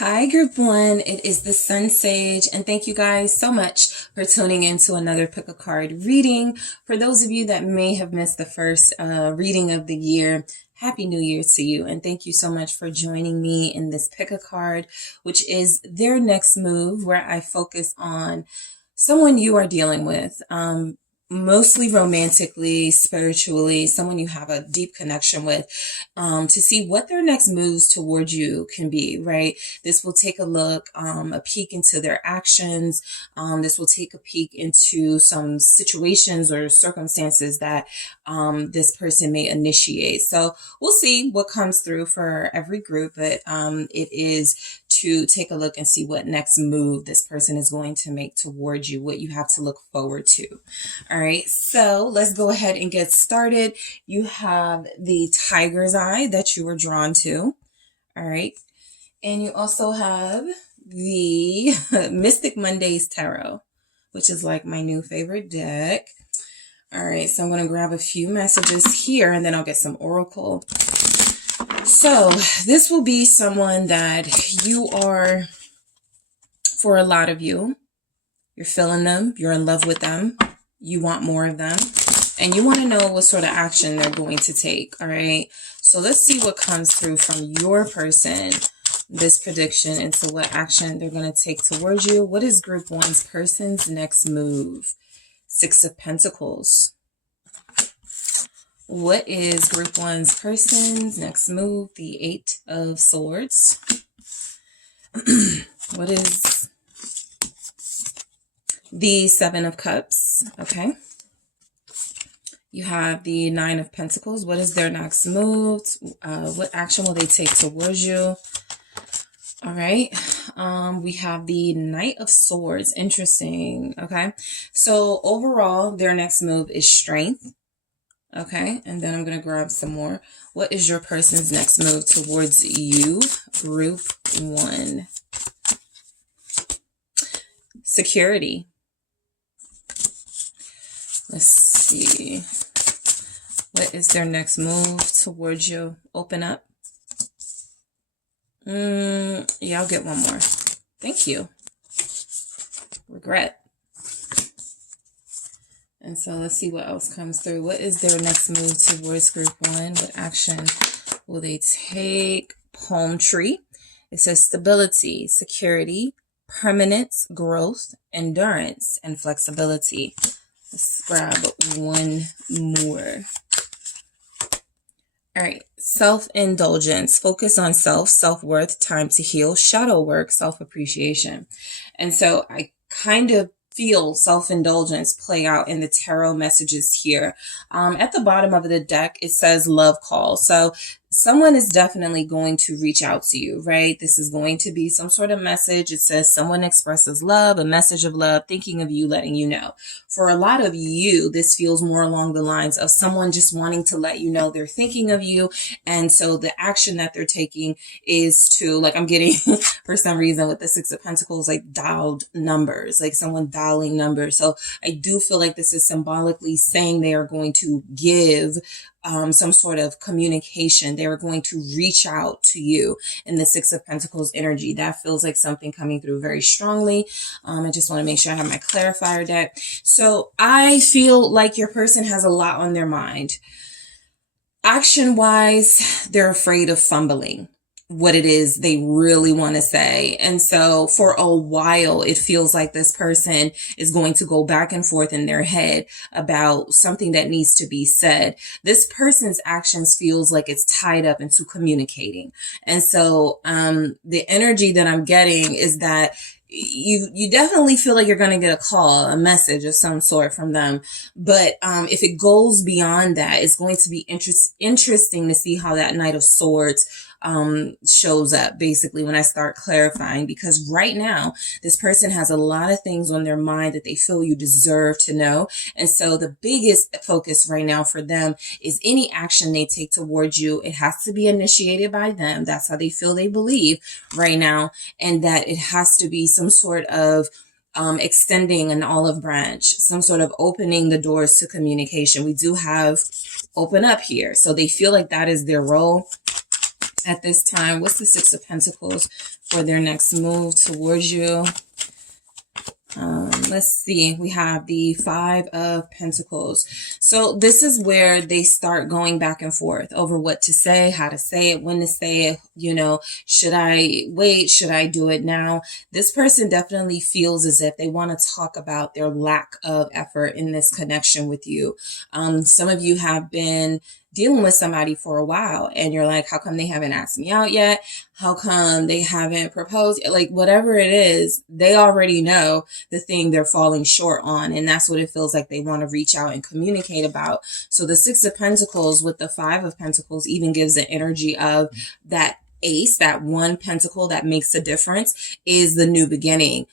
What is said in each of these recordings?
Hi, group one. It is the SunSage, and thank you guys so much for tuning in to another pick a card reading. For those of you that may have missed the first reading of the year, Happy New Year to you, and thank you so much for joining me in this pick a card, which is their next move, where I focus on someone you are dealing with. Mostly romantically, spiritually, someone you have a deep connection with, to see what their next moves towards you can be, right? This will take a peek into their actions. This will take a peek into some situations or circumstances that this person may initiate. So we'll see what comes through for every group, but it is to take a look and see what next move this person is going to make towards you, what you have to look forward to. All right, so let's go ahead and get started. You have the Tiger's Eye that you were drawn to. All right, and you also have the Mystic Mondays Tarot, which is like my new favorite deck. All right, so I'm going to grab a few messages here and then I'll get some oracle. So this will be someone that you are, for a lot of you, you're feeling them, you're in love with them, you want more of them, and you want to know what sort of action they're going to take. All right, so let's see what comes through from your person, this prediction, into what action they're going to take towards you. What is group one's person's next move? Six of Pentacles. What is group one's person's next move? The Eight of Swords. What is the Seven of Cups? Okay. You have the Nine of Pentacles. What is their next move? What action will they take towards you? All right. We have the Knight of Swords. Interesting. Okay. So overall, their next move is strength. Okay, and then I'm going to grab some more. What is your person's next move towards you, group one? Security. Let's see. What is their next move towards you? Open up. Yeah, I'll get one more. Thank you. Regret. And so let's see what else comes through. What is their next move towards group one? What action will they take? Palm tree. It says stability, security, permanence, growth, endurance, and flexibility. Let's grab one more. All right. Self-indulgence. Focus on self, self-worth, time to heal, shadow work, self-appreciation. And so I kind of feel self-indulgence play out in the tarot messages here. At the bottom of the deck, it says love call. So someone is definitely going to reach out to you, right? This is going to be some sort of message. It says someone expresses love, a message of love, thinking of you, letting you know. For a lot of you, this feels more along the lines of someone just wanting to let you know they're thinking of you. And so the action that they're taking is to, like, I'm getting, for some reason with the Six of Pentacles, like dialed numbers, like someone dialing numbers. So I do feel like this is symbolically saying they are going to give some sort of communication. They are going to reach out to you in the Six of Pentacles energy. That feels like something coming through very strongly. I just want to make sure I have my clarifier deck. So I feel like your person has a lot on their mind. Action wise, they're afraid of fumbling what it is they really want to say. And so for a while, it feels like this person is going to go back and forth in their head about something that needs to be said. This person's actions feels like it's tied up into communicating. And so the energy that I'm getting is that you definitely feel like you're going to get a call, a message of some sort from them. But if it goes beyond that, it's going to be interesting to see how that Knight of Swords shows up, basically, when I start clarifying, because right now this person has a lot of things on their mind that they feel you deserve to know. And so the biggest focus right now for them is any action they take towards you, it has to be initiated by them. That's how they feel, they believe right now. And that it has to be some sort of extending an olive branch, some sort of opening the doors to communication. We do have open up here. So they feel like that is their role. at this time? What's the Six of Pentacles for their next move towards you? Let's see. We have the Five of Pentacles. So this is where they start going back and forth over what to say, how to say it, when to say it. You know, should I wait? Should I do it now? This person definitely feels as if they want to talk about their lack of effort in this connection with you. Some of you have been dealing with somebody for a while and you're like, how come they haven't asked me out yet? How come they haven't proposed? Like, whatever it is, they already know the thing they're falling short on. And that's what it feels like they want to reach out and communicate about. So the Six of Pentacles with the Five of Pentacles even gives the energy of that ace, that one pentacle that makes a difference, is the new beginning.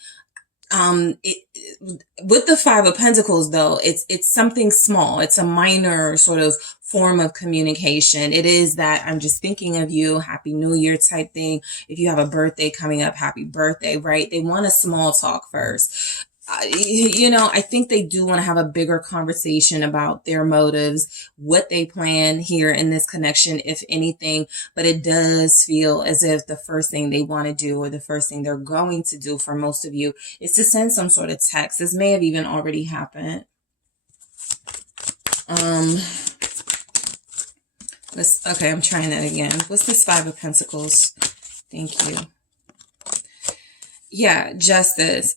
With the Five of Pentacles though, it's something small. It's a minor sort of form of communication. It is that I'm just thinking of you, Happy New Year type thing. If you have a birthday coming up, happy birthday, right? They want a small talk first. You know, I think they do want to have a bigger conversation about their motives, what they plan here in this connection, if anything. But it does feel as if the first thing they want to do, or the first thing they're going to do for most of you, is to send some sort of text. This may have even already happened. Okay, I'm trying that again. What's this Five of Pentacles? Thank you. Yeah, justice.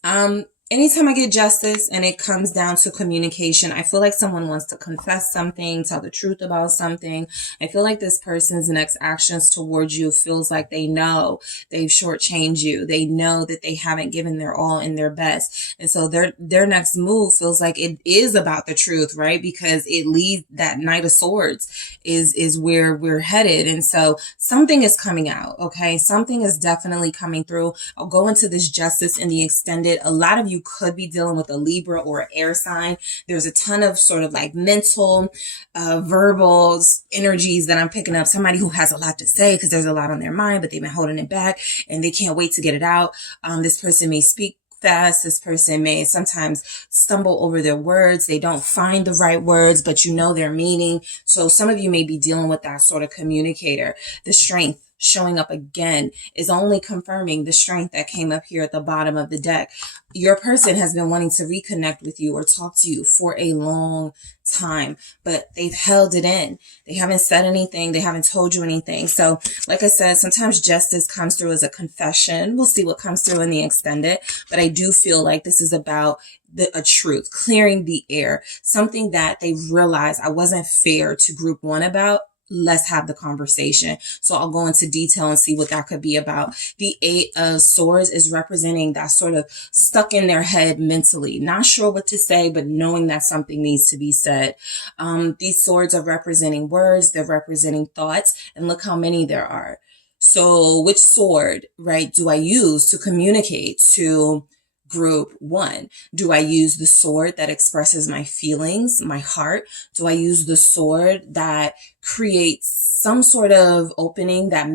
Anytime I get justice and it comes down to communication, I feel like someone wants to confess something, tell the truth about something. I feel like this person's next actions towards you feels like they know they've shortchanged you. They know that they haven't given their all and their best. And so their next move feels like it is about the truth, right? Because it leads, that Knight of Swords is where we're headed. And so something is coming out, okay? Something is definitely coming through. I'll go into this justice in the extended. A lot of you could be dealing with a Libra or an air sign. There's a ton of sort of like mental, verbal energies that I'm picking up. Somebody who has a lot to say because there's a lot on their mind, but they've been holding it back and they can't wait to get it out. This person may speak fast. This person may sometimes stumble over their words. They don't find the right words, but you know their meaning. So some of you may be dealing with that sort of communicator. The Strength showing up again is only confirming the strength that came up here at the bottom of the deck. Your person has been wanting to reconnect with you or talk to you for a long time, but they've held it in. They haven't said anything. They haven't told you anything. So like I said, sometimes justice comes through as a confession. We'll see what comes through in the extended, but I do feel like this is about a truth, clearing the air, something that they realized I wasn't fair to group one about. Let's have the conversation. So I'll go into detail and see what that could be about. The Eight of Swords is representing that sort of stuck in their head mentally, not sure what to say, but knowing that something needs to be said. These swords are representing words. They're representing thoughts. And look how many there are. So which sword, right, do I use to communicate to group one? Do I use the sword that expresses my feelings, my heart? Do I use the sword that creates some sort of opening that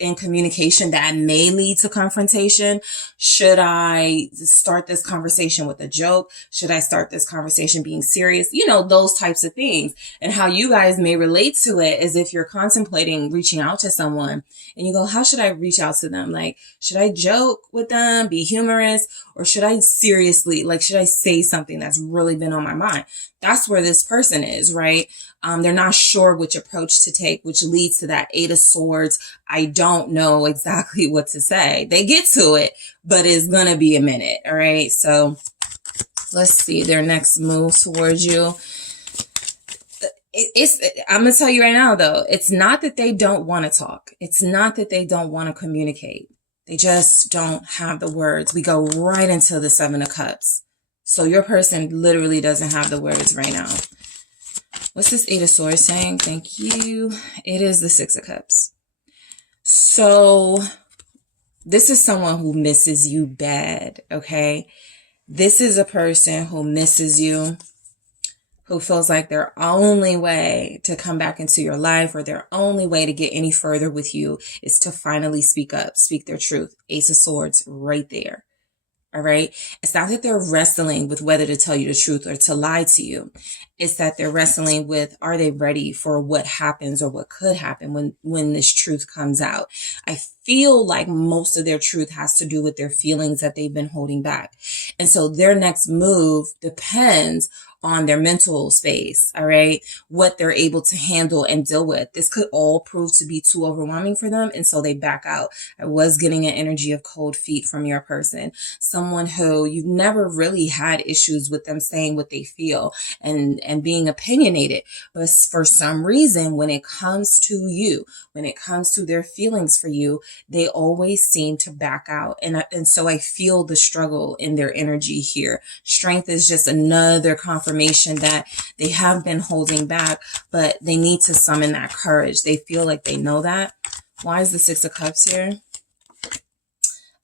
in communication that may lead to confrontation? Should I start this conversation with a joke? Should I start this conversation being serious? You know, those types of things. And how you guys may relate to it is if you're contemplating reaching out to someone and you go, how should I reach out to them? Like, should I joke with them, be humorous, or should I seriously, like, should I say something that's really been on my mind? That's where this person is, right? They're not sure which approach to take, which leads to that Eight of Swords. I don't know exactly what to say. They get to it, but it's going to be a minute. All right. So let's see their next move towards you. I'm going to tell you right now, though, it's not that they don't want to talk. It's not that they don't want to communicate. They just don't have the words. We go right into the Seven of Cups. So your person literally doesn't have the words right now. What's this Eight of Swords saying? Thank you. It is the Six of Cups. So this is someone who misses you bad, okay? This is a person who misses you, who feels like their only way to come back into your life or their only way to get any further with you is to finally speak up, speak their truth. Ace of Swords right there. All right. It's not that they're wrestling with whether to tell you the truth or to lie to you. It's that they're wrestling with, are they ready for what happens or what could happen when this truth comes out? I feel like most of their truth has to do with their feelings that they've been holding back. And so their next move depends on their mental space, all right? What they're able to handle and deal with. This could all prove to be too overwhelming for them, and so they back out. I was getting an energy of cold feet from your person. Someone who you've never really had issues with them saying what they feel and being opinionated. But for some reason, when it comes to you, when it comes to their feelings for you, they always seem to back out. And so I feel the struggle in their energy here. Strength is just another confirmation that they have been holding back, but they need to summon that courage. They feel like they know that. Why is the Six of Cups here?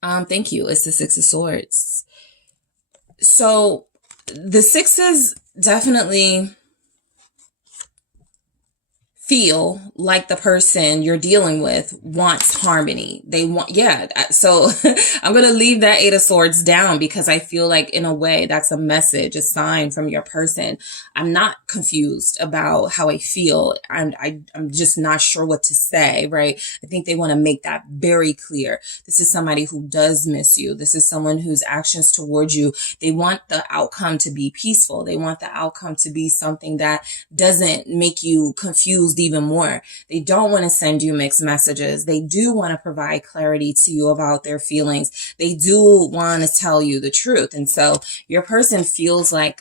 Thank you. It's the Six of Swords. So the sixes definitely feel like the person you're dealing with wants harmony. They want, yeah. So I'm going to leave that Eight of Swords down because I feel like in a way that's a message, a sign from your person. I'm not confused about how I feel. I'm just not sure what to say, right? I think they want to make that very clear. This is somebody who does miss you. This is someone whose actions towards you, they want the outcome to be peaceful. They want the outcome to be something that doesn't make you confused even more. They don't want to send you mixed messages. They do want to provide clarity to you about their feelings. They do want to tell you the truth. And so your person feels like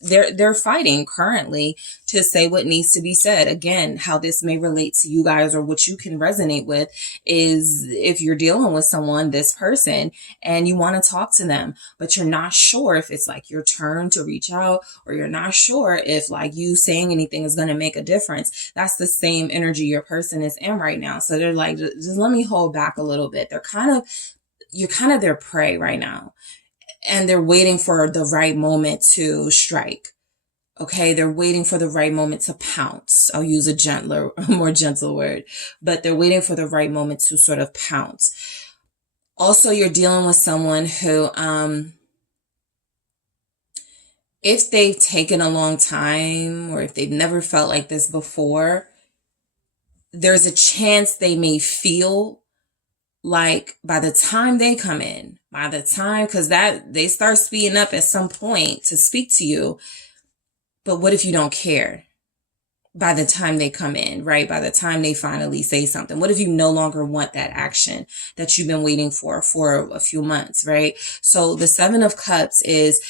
they're fighting currently to say what needs to be said. Again, how this may relate to you guys or what you can resonate with is if you're dealing with someone, this person, and you want to talk to them, but you're not sure if it's like your turn to reach out, or you're not sure if like you saying anything is going to make a difference. That's the same energy your person is in right now. So they're like, just let me hold back a little bit. You're kind of their prey right now, and they're waiting for the right moment to strike. Okay, they're waiting for the right moment to pounce. I'll use a gentler, more gentle word, but they're waiting for the right moment to sort of pounce. Also, you're dealing with someone who, if they've taken a long time or if they've never felt like this before, there's a chance they may feel like by the time they come in, because that they start speeding up at some point to speak to you. But what if you don't care by the time they come in, right? By the time they finally say something, what if you no longer want that action that you've been waiting for a few months, right? So the Seven of Cups is,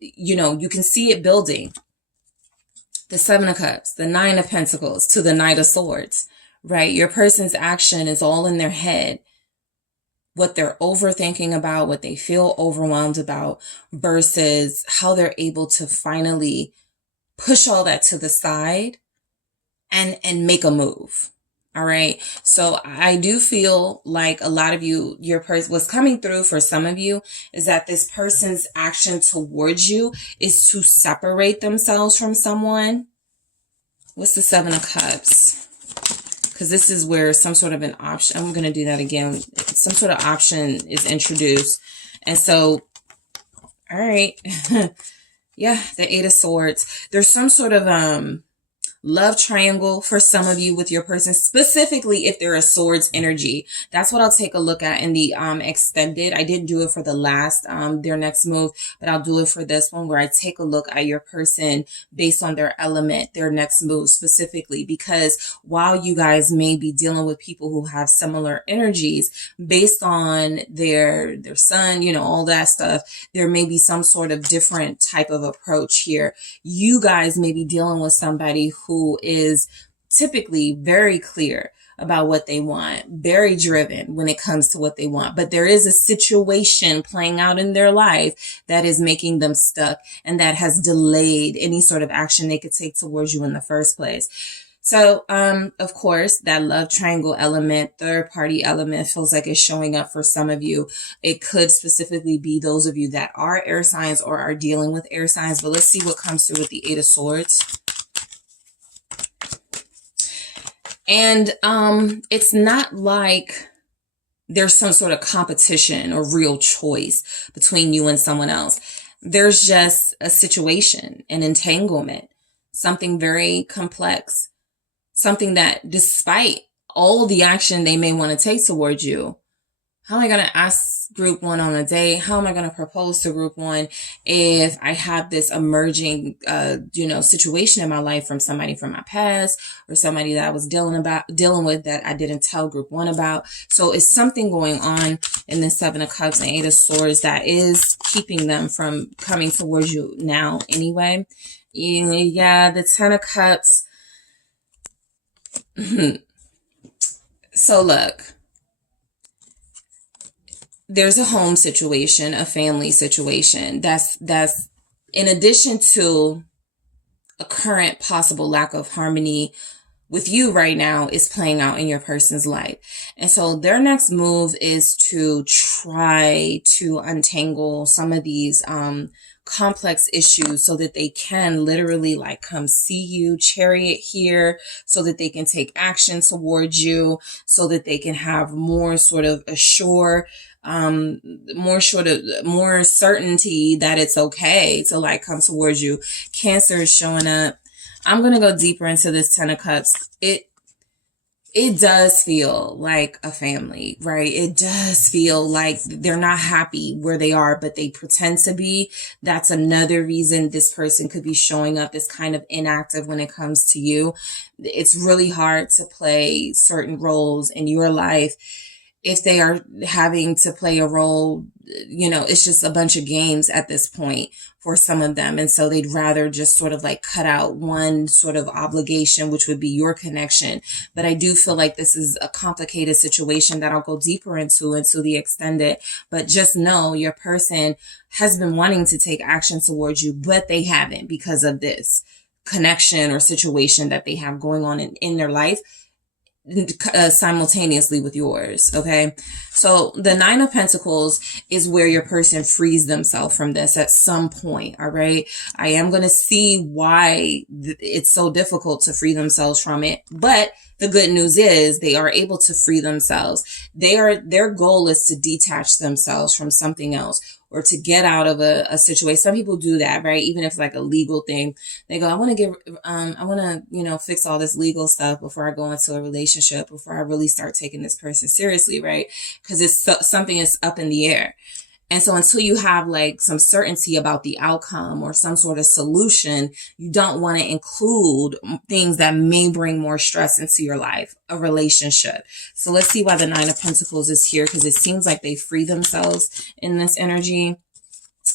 you can see it building. The Seven of Cups, the Nine of Pentacles to the Knight of Swords, right? Your person's action is all in their head. What they're overthinking about, what they feel overwhelmed about, versus how they're able to finally push all that to the side and make a move. All right. So I do feel like a lot of you, your person, what's coming through for some of you is that this person's action towards you is to separate themselves from someone. What's the Seven of Cups? Because this is where some sort of an option, I'm going to do that again. Some sort of option is introduced. And so, all right. Yeah, the Eight of Swords. There's some sort of love triangle for some of you with your person, specifically if they're a swords energy. That's what I'll take a look at in the extended. I didn't do it for the last their next move, but I'll do it for this one where I take a look at your person based on their element, their next move specifically, because while you guys may be dealing with people who have similar energies based on their sun, all that stuff, there may be some sort of different type of approach here. You guys may be dealing with somebody who is typically very clear about what they want, very driven when it comes to what they want. But there is a situation playing out in their life that is making them stuck and that has delayed any sort of action they could take towards you in the first place. So, of course, that love triangle element, third party element feels like it's showing up for some of you. It could specifically be those of you that are air signs or are dealing with air signs. But let's see what comes through with the Eight of Swords. And it's not like there's some sort of competition or real choice between you and someone else. There's just a situation, an entanglement. something very complex, something that despite all the action they may want to take towards you, how am I going to ask group one on a date? How am I going to propose to group one if I have this emerging, situation in my life from somebody from my past or somebody that I was dealing with that I didn't tell group one about? So it's something going on in the Seven of Cups and Eight of Swords that is keeping them from coming towards you now anyway. Yeah, the Ten of Cups. So look, there's a home situation, a family situation that's in addition to a current possible lack of harmony with you right now is playing out in your person's life. And so their next move is to try to untangle some of these complex issues so that they can literally like come see you, chariot here, so that they can take action towards you, so that they can have more sort of more certainty that it's okay to like come towards you. Cancer is showing up. I'm going to go deeper into this Ten of Cups. It does feel like a family, right? It does feel like they're not happy where they are, but they pretend to be. That's another reason this person could be showing up as kind of inactive when it comes to you. It's really hard to play certain roles in your life if they are having to play a role. It's just a bunch of games at this point for some of them. And so they'd rather just sort of like cut out one sort of obligation, which would be your connection. But I do feel like this is a complicated situation that I'll go deeper into the extended. But just know your person has been wanting to take action towards you, but they haven't because of this connection or situation that they have going on in their life. Simultaneously with yours. Okay. So the Nine of Pentacles is where your person frees themselves from this at some point. All right. I am going to see why it's so difficult to free themselves from it. But the good news is they are able to free themselves. Their goal is to detach themselves from something else or to get out of a situation. Some people do that, right? Even if it's like a legal thing, they go, I want to fix all this legal stuff before I go into a relationship, before I really start taking this person seriously, right? Because it's something is up in the air. And so until you have like some certainty about the outcome or some sort of solution, you don't want to include things that may bring more stress into your life, a relationship. So let's see why the Nine of Pentacles is here, because it seems like they free themselves in this energy.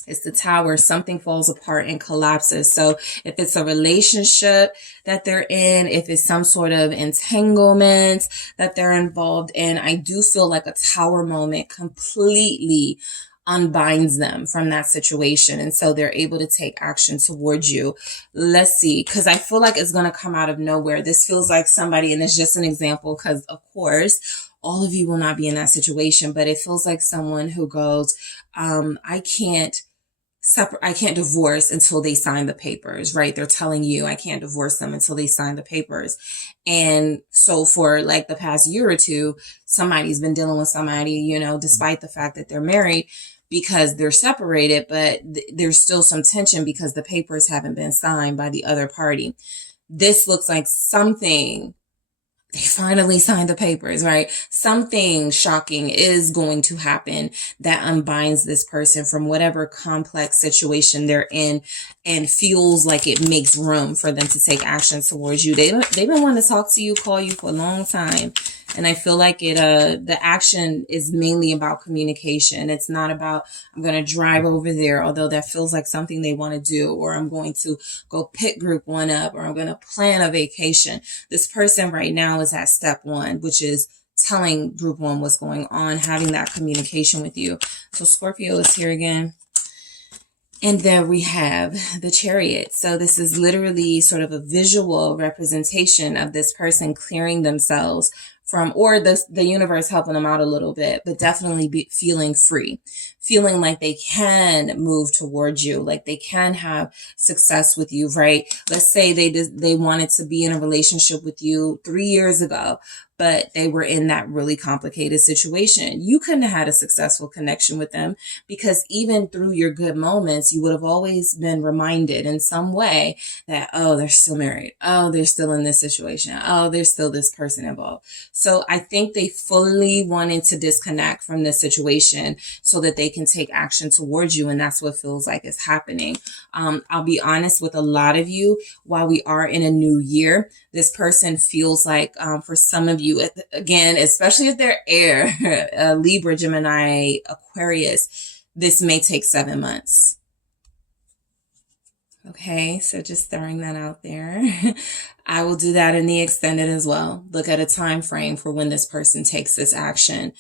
It's the Tower. Something falls apart and collapses. So if it's a relationship that they're in, if it's some sort of entanglement that they're involved in, I do feel like a Tower moment completely unbinds them from that situation. And so they're able to take action towards you. Let's see, because I feel like it's going to come out of nowhere. This feels like somebody, and it's just an example because of course, all of you will not be in that situation, but it feels like someone who goes, I can't divorce until they sign the papers, right? They're telling you I can't divorce them until they sign the papers. And so for like the past year or two, somebody's been dealing with somebody, despite the fact that they're married, because they're separated, but there's still some tension because the papers haven't been signed by the other party. This looks like something. They finally signed the papers, right? Something shocking is going to happen that unbinds this person from whatever complex situation they're in and feels like it makes room for them to take action towards you. They've been wanting to talk to you, call you for a long time. And I feel like the action is mainly about communication. It's not about, I'm going to drive over there, although that feels like something they want to do, or I'm going to go pick group one up, or I'm going to plan a vacation. This person right now is at step one, which is telling group one what's going on, having that communication with you. So Scorpio is here again. And then we have the Chariot. So this is literally sort of a visual representation of this person clearing themselves from, or the universe helping them out a little bit, but definitely be feeling free, feeling like they can move towards you, like they can have success with you, right? Let's say they wanted to be in a relationship with you 3 years ago, but they were in that really complicated situation. You couldn't have had a successful connection with them because even through your good moments, you would have always been reminded in some way that, oh, they're still married. Oh, they're still in this situation. Oh, there's still this person involved. So I think they fully wanted to disconnect from this situation so that they can take action towards you. And that's what feels like is happening. I'll be honest with a lot of you, while we are in a new year, this person feels like, for some of you, again, especially if they're air, Libra, Gemini, Aquarius, this may take 7 months. Okay, so just throwing that out there. I will do that in the extended as well. Look at a time frame for when this person takes this action.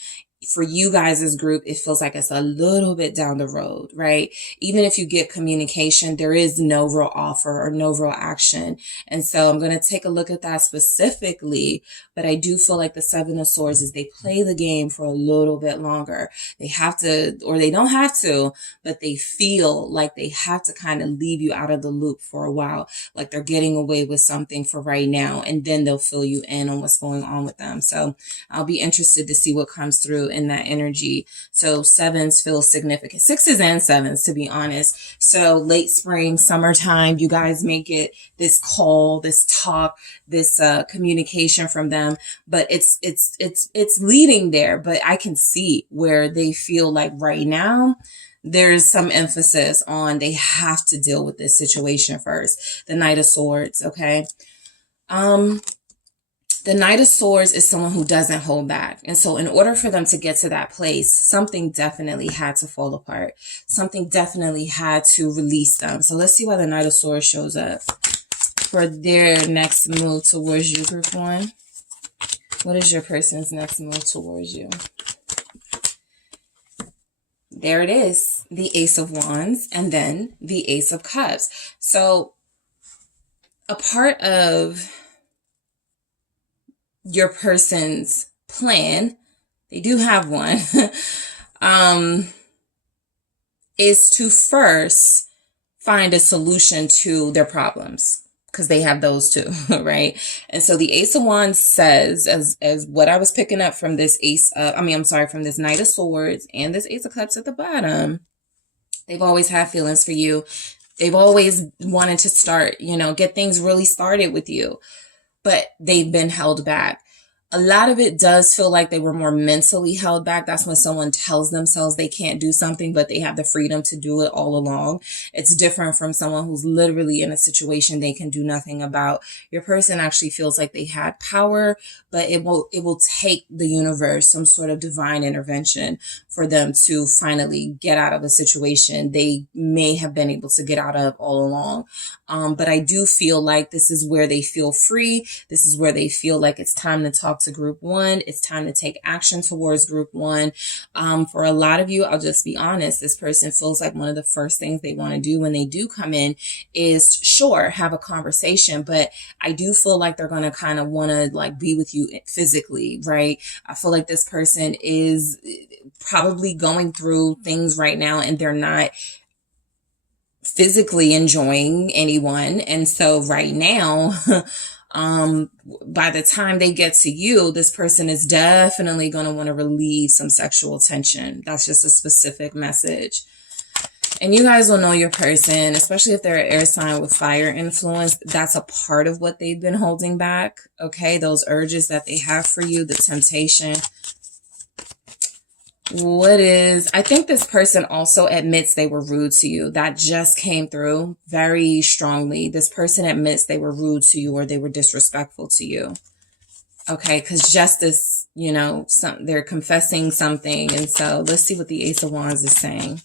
For you guys as group, it feels like it's a little bit down the road, right? Even if you get communication, there is no real offer or no real action. And so I'm going to take a look at that specifically, but I do feel like the Seven of Swords is they play the game for a little bit longer. They have to, or they don't have to, but they feel like they have to kind of leave you out of the loop for a while, like they're getting away with something for right now, and then they'll fill you in on what's going on with them. So I'll be interested to see what comes through in that energy. So sevens feel significant. Sixes and sevens, to be honest. So late spring, summertime, you guys may get this call, this talk, this communication from them, but it's leading there. But I can see where they feel like right now there's some emphasis on they have to deal with this situation first. The Knight of Swords, okay? The Knight of Swords is someone who doesn't hold back. And so in order for them to get to that place, something definitely had to fall apart. Something definitely had to release them. So let's see why the Knight of Swords shows up for their next move towards you, group one. What is your person's next move towards you? There it is, the Ace of Wands and then the Ace of Cups. So a part of your person's plan, they do have one, is to first find a solution to their problems, because they have those too, right? And so the Ace of Wands says, as what I was picking up from this from this Knight of Swords and this Ace of Cups at the bottom, they've always had feelings for you. They've always wanted to start, get things really started with you, but they've been held back. A lot of it does feel like they were more mentally held back. That's when someone tells themselves they can't do something, but they have the freedom to do it all along. It's different from someone who's literally in a situation they can do nothing about. Your person actually feels like they had power, but it will take the universe, some sort of divine intervention for them to finally get out of a situation they may have been able to get out of all along. But I do feel like this is where they feel free. This is where they feel like it's time to talk to group one. It's time to take action towards group one. For a lot of you, I'll just be honest, this person feels like one of the first things they want to do when they do come in is, sure, have a conversation, but I do feel like they're going to kind of want to like be with you physically, right? I feel like this person is probably going through things right now and they're not physically enjoying anyone. And so right now, by the time they get to you, this person is definitely going to want to relieve some sexual tension. That's just a specific message. And you guys will know your person, especially if they're an air sign with fire influence. That's a part of what they've been holding back. Okay. Those urges that they have for you, the temptation. I think this person also admits they were rude to you. That just came through very strongly. This person admits they were rude to you or they were disrespectful to you. Okay, because justice, they're confessing something. And so let's see what the Ace of Wands is saying.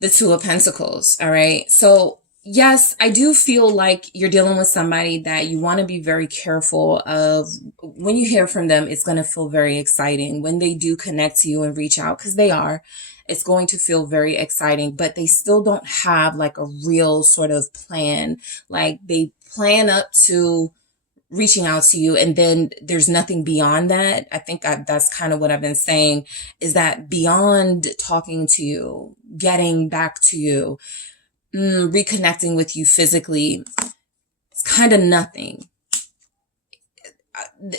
The Two of Pentacles. All right. So yes, I do feel like you're dealing with somebody that you want to be very careful of. When you hear from them, it's going to feel very exciting. When they do connect to you and reach out, because they are, it's going to feel very exciting, but they still don't have like a real sort of plan. Like they plan up to reaching out to you, and then there's nothing beyond that. I think that's kind of what I've been saying, is that beyond talking to you, getting back to you, reconnecting with you physically, it's kind of nothing.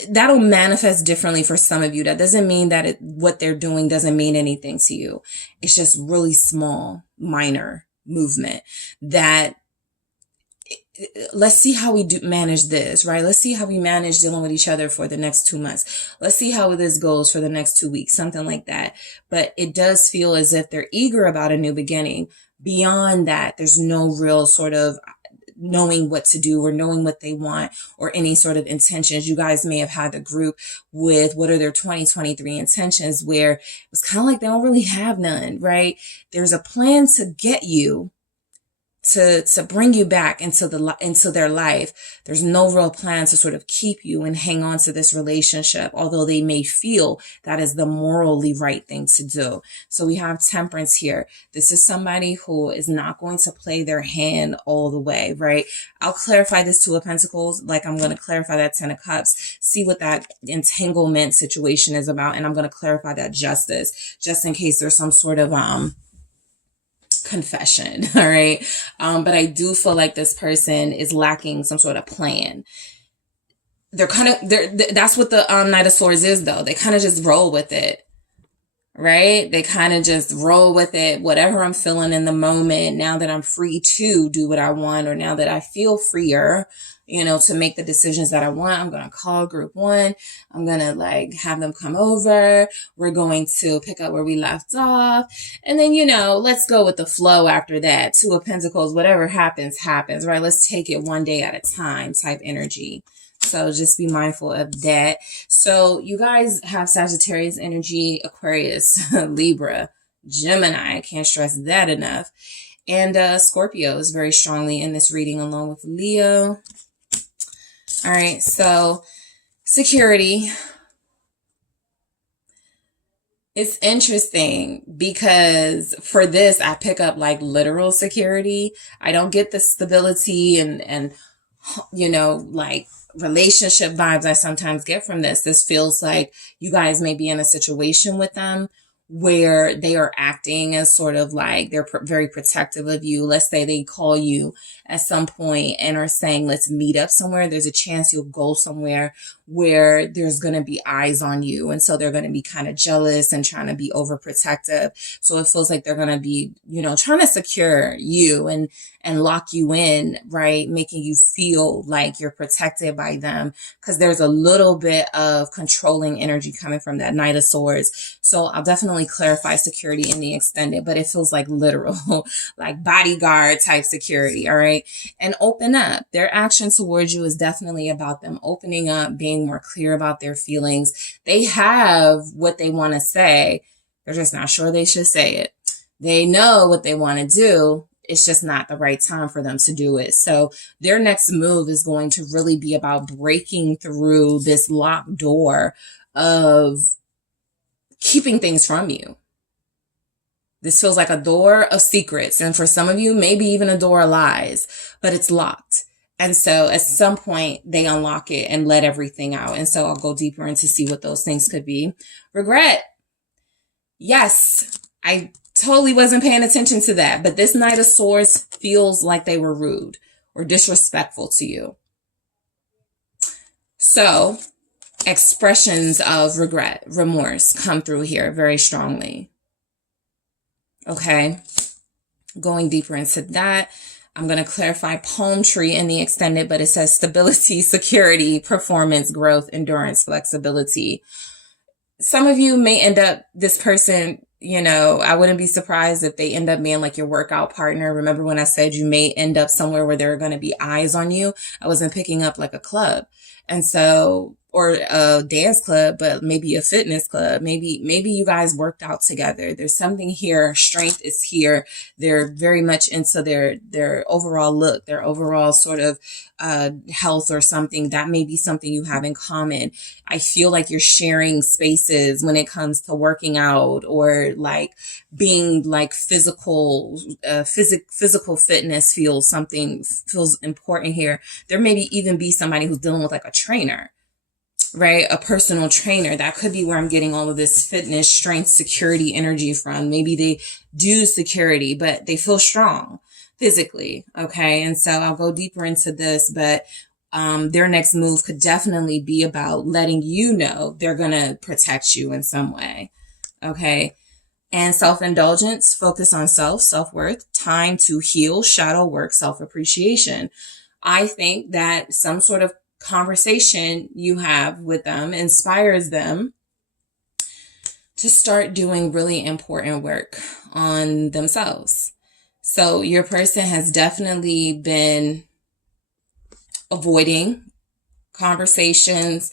That'll manifest differently for some of you. That doesn't mean that what they're doing doesn't mean anything to you. It's just really small, minor movement that, let's see how we manage this, right? Let's see how we manage dealing with each other for the next 2 months. Let's see how this goes for the next 2 weeks, something like that. But it does feel as if they're eager about a new beginning. Beyond that, there's no real sort of knowing what to do or knowing what they want or any sort of intentions. You guys may have had the group with what are their 2023 intentions, where it was kind of like they don't really have none, right? There's a plan to get you to bring you back into their life. There's no real plan to sort of keep you and hang on to this relationship, although they may feel that is the morally right thing to do. So we have Temperance here. This is somebody who is not going to play their hand all the way, right? I'll clarify this Two of Pentacles, like I'm going to clarify that Ten of Cups, see what that entanglement situation is about, and I'm going to clarify that Justice, just in case there's some sort of confession. All right. But I do feel like this person is lacking some sort of plan. That's what the Knight of Swords is, though. They kind of just roll with it, right? They kind of just roll with it. Whatever I'm feeling in the moment, now that I'm free to do what I want, or now that I feel freer, to make the decisions that I want, I'm going to call group one. I'm going to have them come over. We're going to pick up where we left off. And then, let's go with the flow after that. Two of Pentacles, whatever happens, happens, right? Let's take it one day at a time type energy. So just be mindful of that. So you guys have Sagittarius energy, Aquarius, Libra, Gemini. I can't stress that enough. And Scorpio is very strongly in this reading, along with Leo. All right, so security. It's interesting because for this, I pick up literal security. I don't get the stability and relationship vibes I sometimes get from this. This feels like you guys may be in a situation with them where they are acting as sort of they're very protective of you. Let's say they call you at some point and are saying, let's meet up somewhere. There's a chance you'll go somewhere where there's going to be eyes on you. And so they're going to be kind of jealous and trying to be overprotective. So it feels like they're going to be, trying to secure you and lock you in, right? Making you feel like you're protected by them, because there's a little bit of controlling energy coming from that Knight of Swords. So I'll definitely clarify security in the extended, but it feels like literal, like bodyguard type security. All right. And open up. Their action towards you is definitely about them opening up, being more clear about their feelings. They have what they want to say. They're just not sure they should say it. They know what they want to do. It's just not the right time for them to do it. So their next move is going to really be about breaking through this locked door of keeping things from you. This feels like a door of secrets. And for some of you, maybe even a door of lies, but it's locked. And so at some point they unlock it and let everything out. And so I'll go deeper into see what those things could be. Regret. Yes, I totally wasn't paying attention to that. But this Knight of Swords feels like they were rude or disrespectful to you. So expressions of regret, remorse come through here very strongly. Okay. Going deeper into that, I'm going to clarify palm tree in the extended, but it says stability, security, performance, growth, endurance, flexibility. Some of you may end up, this person, I wouldn't be surprised if they end up being like your workout partner. Remember when I said you may end up somewhere where there are going to be eyes on you? I wasn't picking up like a club. And so, or a dance club, but maybe a fitness club. Maybe you guys worked out together. There's something here. Strength is here. They're very much into their overall look, their overall sort of health or something. That may be something you have in common. I feel like you're sharing spaces when it comes to working out or being physical fitness feels important here. There may even be somebody who's dealing with a trainer, right? A personal trainer. That could be where I'm getting all of this fitness, strength, security energy from. Maybe they do security, but they feel strong physically. Okay. And so I'll go deeper into this, but their next move could definitely be about letting you know they're going to protect you in some way. Okay. And self-indulgence, focus on self-worth, time to heal, shadow work, self-appreciation. I think that some sort of conversation you have with them inspires them to start doing really important work on themselves. So your person has definitely been avoiding conversations.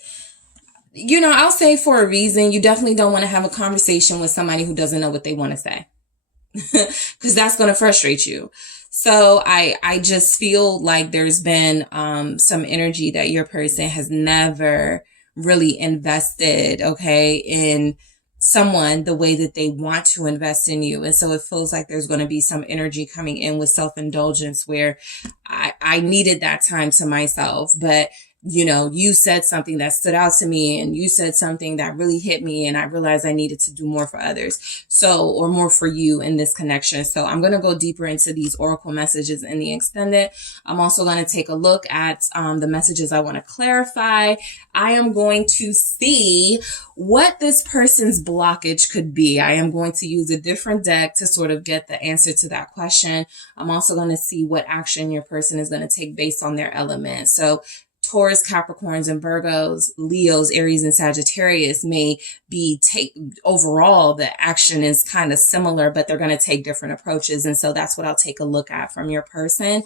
You know, I'll say for a reason. You definitely don't want to have a conversation with somebody who doesn't know what they want to say, because that's going to frustrate you. So I just feel like there's been some energy that your person has never really invested, okay, in someone the way that they want to invest in you. And so it feels like there's going to be some energy coming in with self-indulgence where I needed that time to myself, but you know, you said something that stood out to me, and you said something that really hit me, and I realized I needed to do more for others. So, or more for you in this connection. So I'm going to go deeper into these oracle messages in the extended. I'm also going to take a look at the messages I want to clarify. I am going to see what this person's blockage could be. I am going to use a different deck to sort of get the answer to that question. I'm also going to see what action your person is going to take based on their element. So Taurus, Capricorns, and Virgos, Leos, Aries, and Sagittarius may be overall, the action is kind of similar, but they're going to take different approaches. And so that's what I'll take a look at from your person.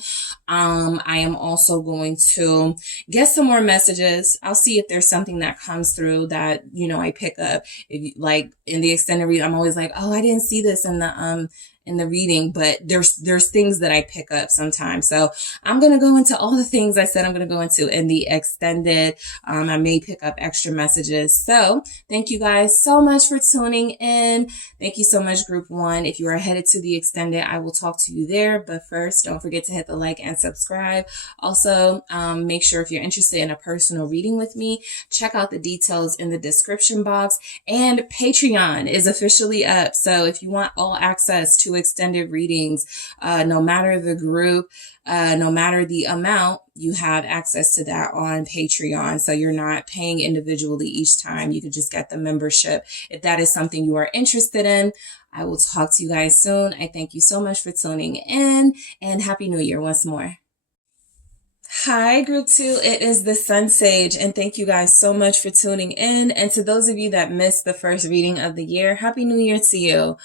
I am also going to get some more messages. I'll see if there's something that comes through that, you know, I pick up. If like in the extended read, I'm always like, oh, I didn't see this in the reading, but there's things that I pick up sometimes. So I'm going to go into all the things I said I'm going to go into in the extended. I may pick up extra messages. So thank you guys so much for tuning in. Thank you so much, Group 1. If you are headed to the extended, I will talk to you there. But first, don't forget to hit the like and subscribe. Also, make sure if you're interested in a personal reading with me, check out the details in the description box. And Patreon is officially up. So if you want all access to extended readings, no matter the group, no matter the amount, you have access to that on Patreon. So you're not paying individually each time. You can just get the membership. If that is something you are interested in, I will talk to you guys soon. I thank you so much for tuning in, and Happy New Year once more. Hi, Group 2. It is TheSunSage, and thank you guys so much for tuning in. And to those of you that missed the first reading of the year, Happy New Year to you.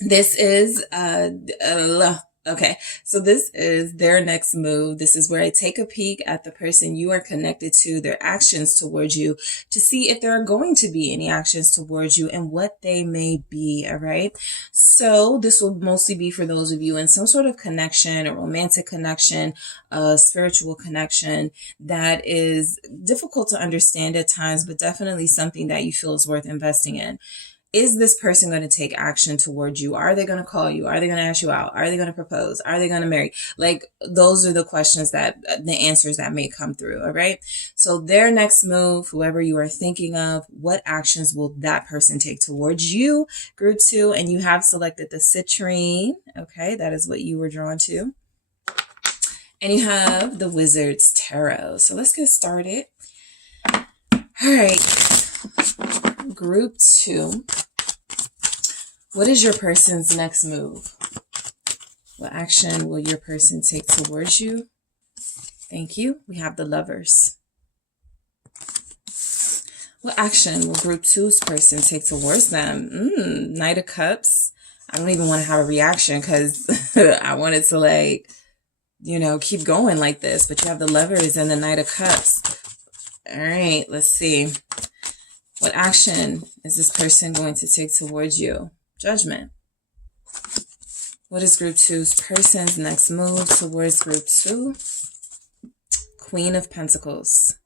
This is, okay, so this is their next move. This is where I take a peek at the person you are connected to, their actions towards you, to see if there are going to be any actions towards you and what they may be, all right? So this will mostly be for those of you in some sort of connection, a romantic connection, a spiritual connection that is difficult to understand at times, but definitely something that you feel is worth investing in. Is this person going to take action towards you? Are they going to call you? Are they going to ask you out? Are they going to propose? Are they going to marry? Like, those are the questions that, the answers that may come through. All right. So their next move, whoever you are thinking of, what actions will that person take towards you? Group 2. And you have selected the citrine. Okay. That is what you were drawn to. And you have the Wizard's Tarot. So let's get started. All right. Group 2. What is your person's next move? What action will your person take towards you? Thank you. We have the Lovers. What action will Group 2's person take towards them? Knight of Cups. I don't even want to have a reaction because I wanted to, like, you know, keep going like this. But you have the Lovers and the Knight of Cups. All right, let's see. What action is this person going to take towards you? Judgment. What is Group 2's person's next move towards Group 2? Queen of Pentacles.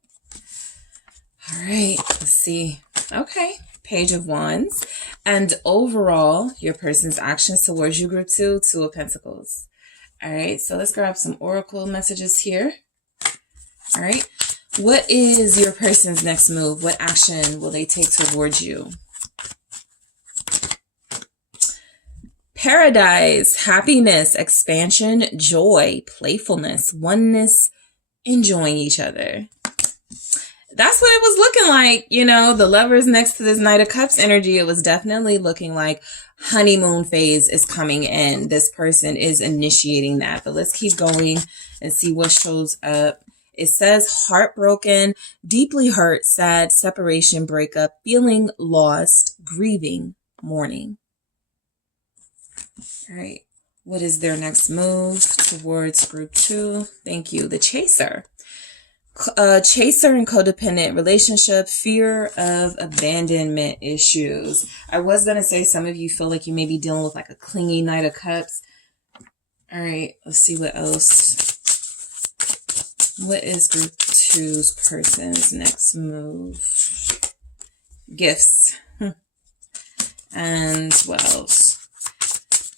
All right, let's see. Okay, Page of Wands. And overall, your person's actions towards you, Group 2, Two of Pentacles. All right, so let's grab some oracle messages here. All right. What is your person's next move? What action will they take towards you? Paradise, happiness, expansion, joy, playfulness, oneness, enjoying each other. That's what it was looking like. You know, the Lovers next to this Knight of Cups energy, it was definitely looking like honeymoon phase is coming in. This person is initiating that. But let's keep going and see what shows up. It says heartbroken, deeply hurt, sad, separation, breakup, feeling lost, grieving, mourning. All right. What is their next move towards group 2? Thank you. The Chaser. Chaser and codependent relationship, fear of abandonment issues. I was going to say some of you feel like you may be dealing with like a clingy Knight of Cups. All right. Let's see what else. What is group 2's person's next move? Gifts. And what else?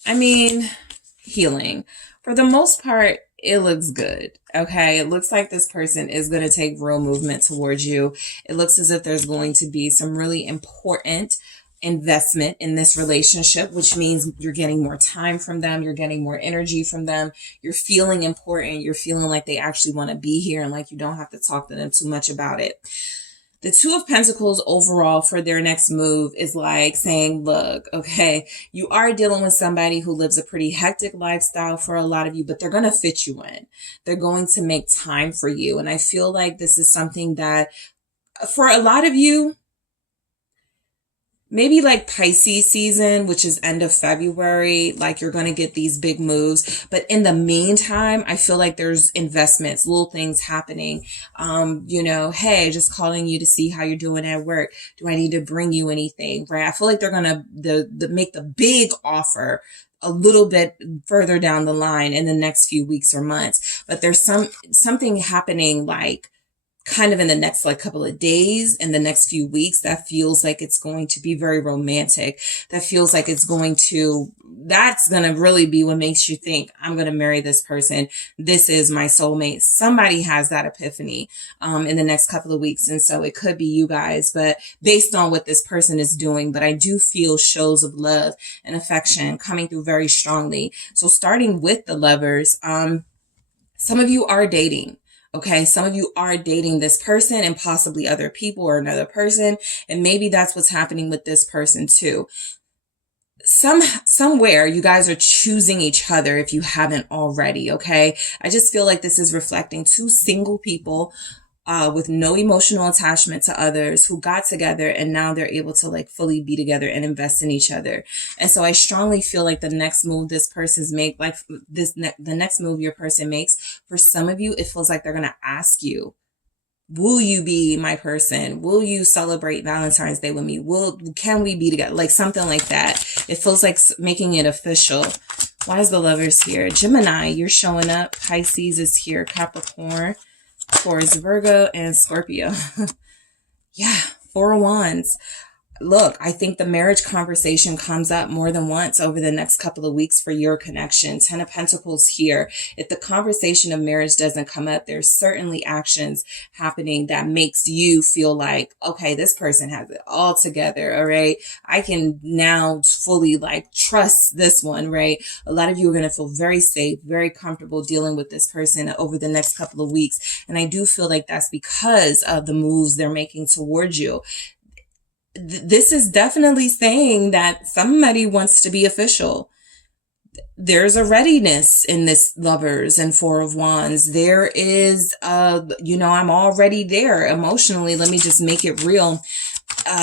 I mean, healing. For the most part, it looks good. Okay. It looks like this person is going to take real movement towards you. It looks as if there's going to be some really important investment in this relationship, which means you're getting more time from them. You're getting more energy from them. You're feeling important. You're feeling like they actually want to be here and like you don't have to talk to them too much about it. The Two of Pentacles overall for their next move is like saying, look, okay, you are dealing with somebody who lives a pretty hectic lifestyle for a lot of you, but they're going to fit you in. They're going to make time for you. And I feel like this is something that for a lot of you, maybe like Pisces season, which is end of February, like you're going to get these big moves. But in the meantime, I feel like there's investments, little things happening. You know, hey, just calling you to see how you're doing at work. Do I need to bring you anything? Right? I feel like they're going to make the big offer a little bit further down the line in the next few weeks or months. But there's something happening like kind of in the next like couple of days, in the next few weeks, that feels like it's going to be very romantic. That feels like that's going to really be what makes you think, I'm going to marry this person. This is my soulmate. Somebody has that epiphany, in the next couple of weeks. And so it could be you guys, but based on what this person is doing, but I do feel shows of love and affection coming through very strongly. So starting with the Lovers, some of you are dating. Okay, some of you are dating this person and possibly other people or another person. And maybe that's what's happening with this person too. Somewhere you guys are choosing each other if you haven't already. Okay, I just feel like this is reflecting two single people with no emotional attachment to others who got together and now they're able to like fully be together and invest in each other. And so I strongly feel like the next move this person's make, like the next move your person makes, for some of you, it feels like they're going to ask you, will you be my person? Will you celebrate Valentine's Day with me? Can we be together? Like something like that. It feels like making it official. Why is the Lovers here? Gemini, you're showing up. Pisces is here. Capricorn, Taurus, Virgo, and Scorpio. Yeah, Four of Wands. Look, I think the marriage conversation comes up more than once over the next couple of weeks for your connection. Ten of Pentacles here. If the conversation of marriage doesn't come up, there's certainly actions happening that makes you feel like, okay, this person has it all together. All right. I can now fully like trust this one, right? A lot of you are going to feel very safe, very comfortable dealing with this person over the next couple of weeks. And I do feel like that's because of the moves they're making towards you. This is definitely saying that somebody wants to be official. There's a readiness in this Lovers and Four of Wands. There is, I'm already there emotionally. Let me just make it real.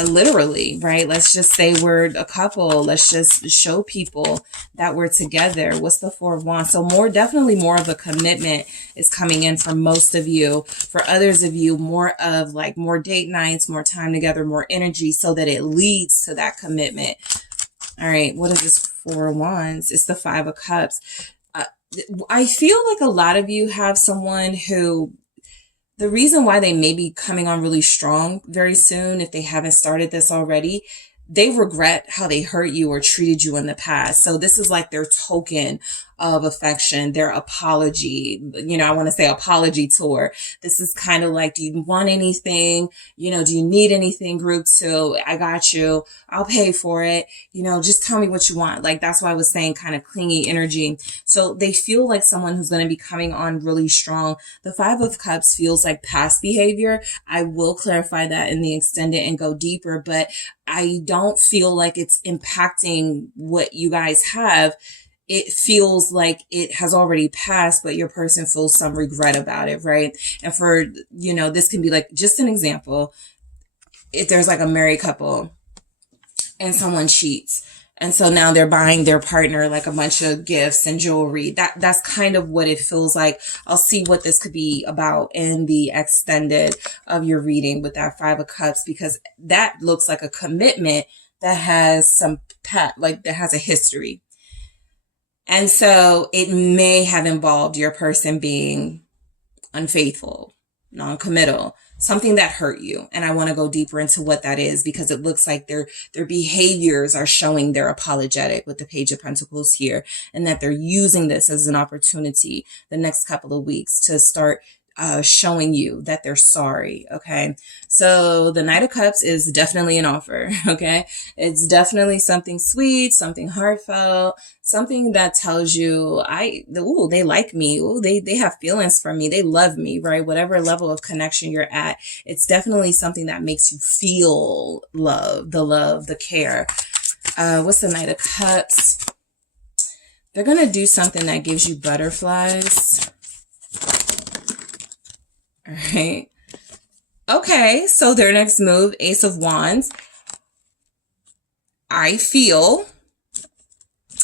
Literally, right? Let's just say we're a couple. Let's just show people that we're together. What's the Four of Wands? So definitely more of a commitment is coming in for most of you. For others of you, more of like more date nights, more time together, more energy so that it leads to that commitment. All right. What is this Four of Wands? It's the Five of Cups. I feel like a lot of you have someone who, the reason why they may be coming on really strong very soon, if they haven't started this already, they regret how they hurt you or treated you in the past. So this is like their token of affection, their apology, I want to say apology tour. This is kind of like, do you want anything? Do you need anything, group 2? I got you. I'll pay for it. Just tell me what you want. Like, that's why I was saying kind of clingy energy. So they feel like someone who's going to be coming on really strong. The 5 of Cups feels like past behavior. I will clarify that in the extended and go deeper, but I don't feel like it's impacting what you guys have. It feels like it has already passed, but your person feels some regret about it, right? And for, this can be like, just an example, if there's like a married couple and someone cheats, and so now they're buying their partner like a bunch of gifts and jewelry. That's kind of what it feels like. I'll see what this could be about in the extended of your reading with that 5 of Cups, because that looks like a commitment that has that has a history. And so it may have involved your person being unfaithful, non-committal, something that hurt you. And I want to go deeper into what that is, because it looks like their behaviors are showing they're apologetic with the Page of Pentacles here, and that they're using this as an opportunity the next couple of weeks to start showing you that they're sorry. Okay. So the Knight of Cups is definitely an offer. Okay. It's definitely something sweet, something heartfelt, something that tells you, they like me. Ooh, they have feelings for me. They love me, right? Whatever level of connection you're at, it's definitely something that makes you feel love, the care. What's the Knight of Cups? They're going to do something that gives you butterflies. All right. Okay, so their next move, Ace of Wands. I feel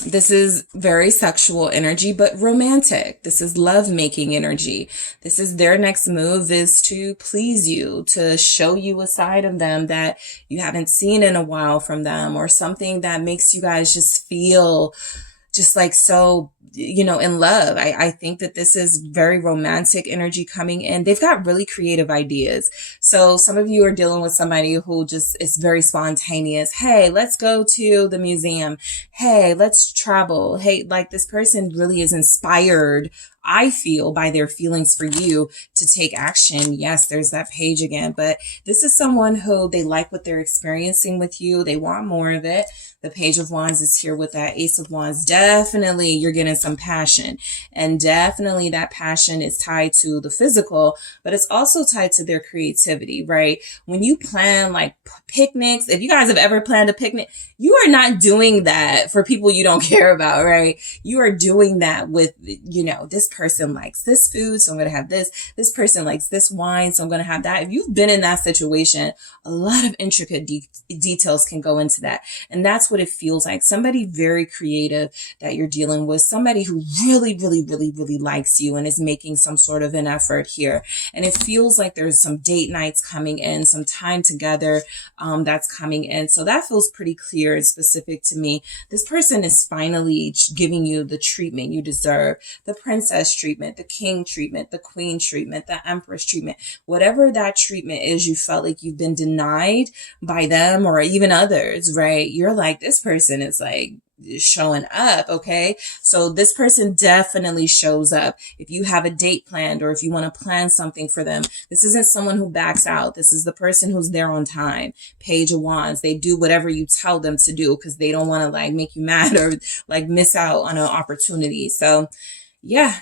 this is very sexual energy, but romantic. This is love-making energy. This is their next move, is to please you, to show you a side of them that you haven't seen in a while from them, or something that makes you guys just feel just like so, in love. I think that this is very romantic energy coming in. They've got really creative ideas. So some of you are dealing with somebody who just is very spontaneous. Hey, let's go to the museum. Hey, let's travel. Hey, like, this person really is inspired, I feel, by their feelings for you to take action. Yes, there's that page again, but this is someone who they like what they're experiencing with you. They want more of it. The Page of Wands is here with that Ace of Wands. Definitely you're getting some passion, and definitely that passion is tied to the physical, but it's also tied to their creativity, right? When you plan like picnics, if you guys have ever planned a picnic, you are not doing that for people you don't care about, right? You are doing that with, this person likes this food, so I'm going to have this. This person likes this wine, so I'm going to have that. If you've been in that situation, a lot of intricate details can go into that. And that's what it feels like. Somebody very creative that you're dealing with, somebody who really, really, really, really likes you and is making some sort of an effort here. And it feels like there's some date nights coming in, some time together that's coming in. So that feels pretty clear and specific to me. This person is finally giving you the treatment you deserve, the princess treatment, the king treatment, the queen treatment, the empress treatment, whatever that treatment is you felt like you've been denied by them or even others, right? You're like, this person is like showing up. Okay. So this person definitely shows up. If you have a date planned, or if you want to plan something for them, this isn't someone who backs out. This is the person who's there on time. Page of Wands. They do whatever you tell them to do because they don't want to like make you mad or like miss out on an opportunity. So yeah,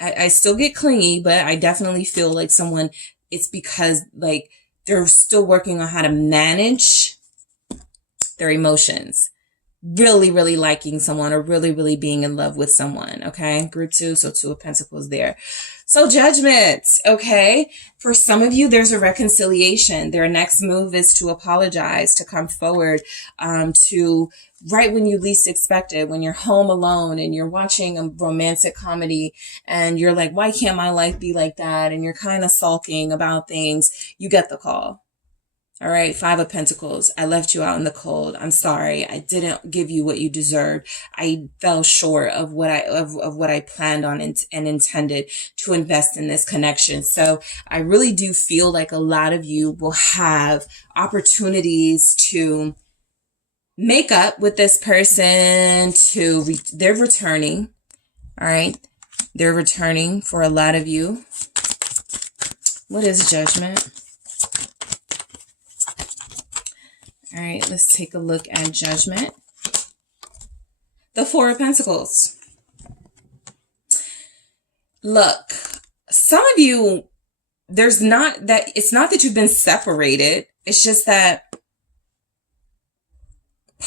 I still get clingy, but I definitely feel like someone, it's because like they're still working on how to manage their emotions. Really, really liking someone, or really, really being in love with someone. Okay. Group 2. So 2 of Pentacles there. So Judgment. Okay. For some of you, there's a reconciliation. Their next move is to apologize, to come forward, to right when you least expect it, when you're home alone and you're watching a romantic comedy and you're like, why can't my life be like that? And you're kind of sulking about things. You get the call. All right. 5 of Pentacles. I left you out in the cold. I'm sorry. I didn't give you what you deserved. I fell short of what I planned on and intended to invest in this connection. So I really do feel like a lot of you will have opportunities to make up with this person, they're returning. All right. They're returning for a lot of you. What is Judgment? All right, let's take a look at Judgment. The Four of Pentacles. Look, some of you, it's not that you've been separated. It's just that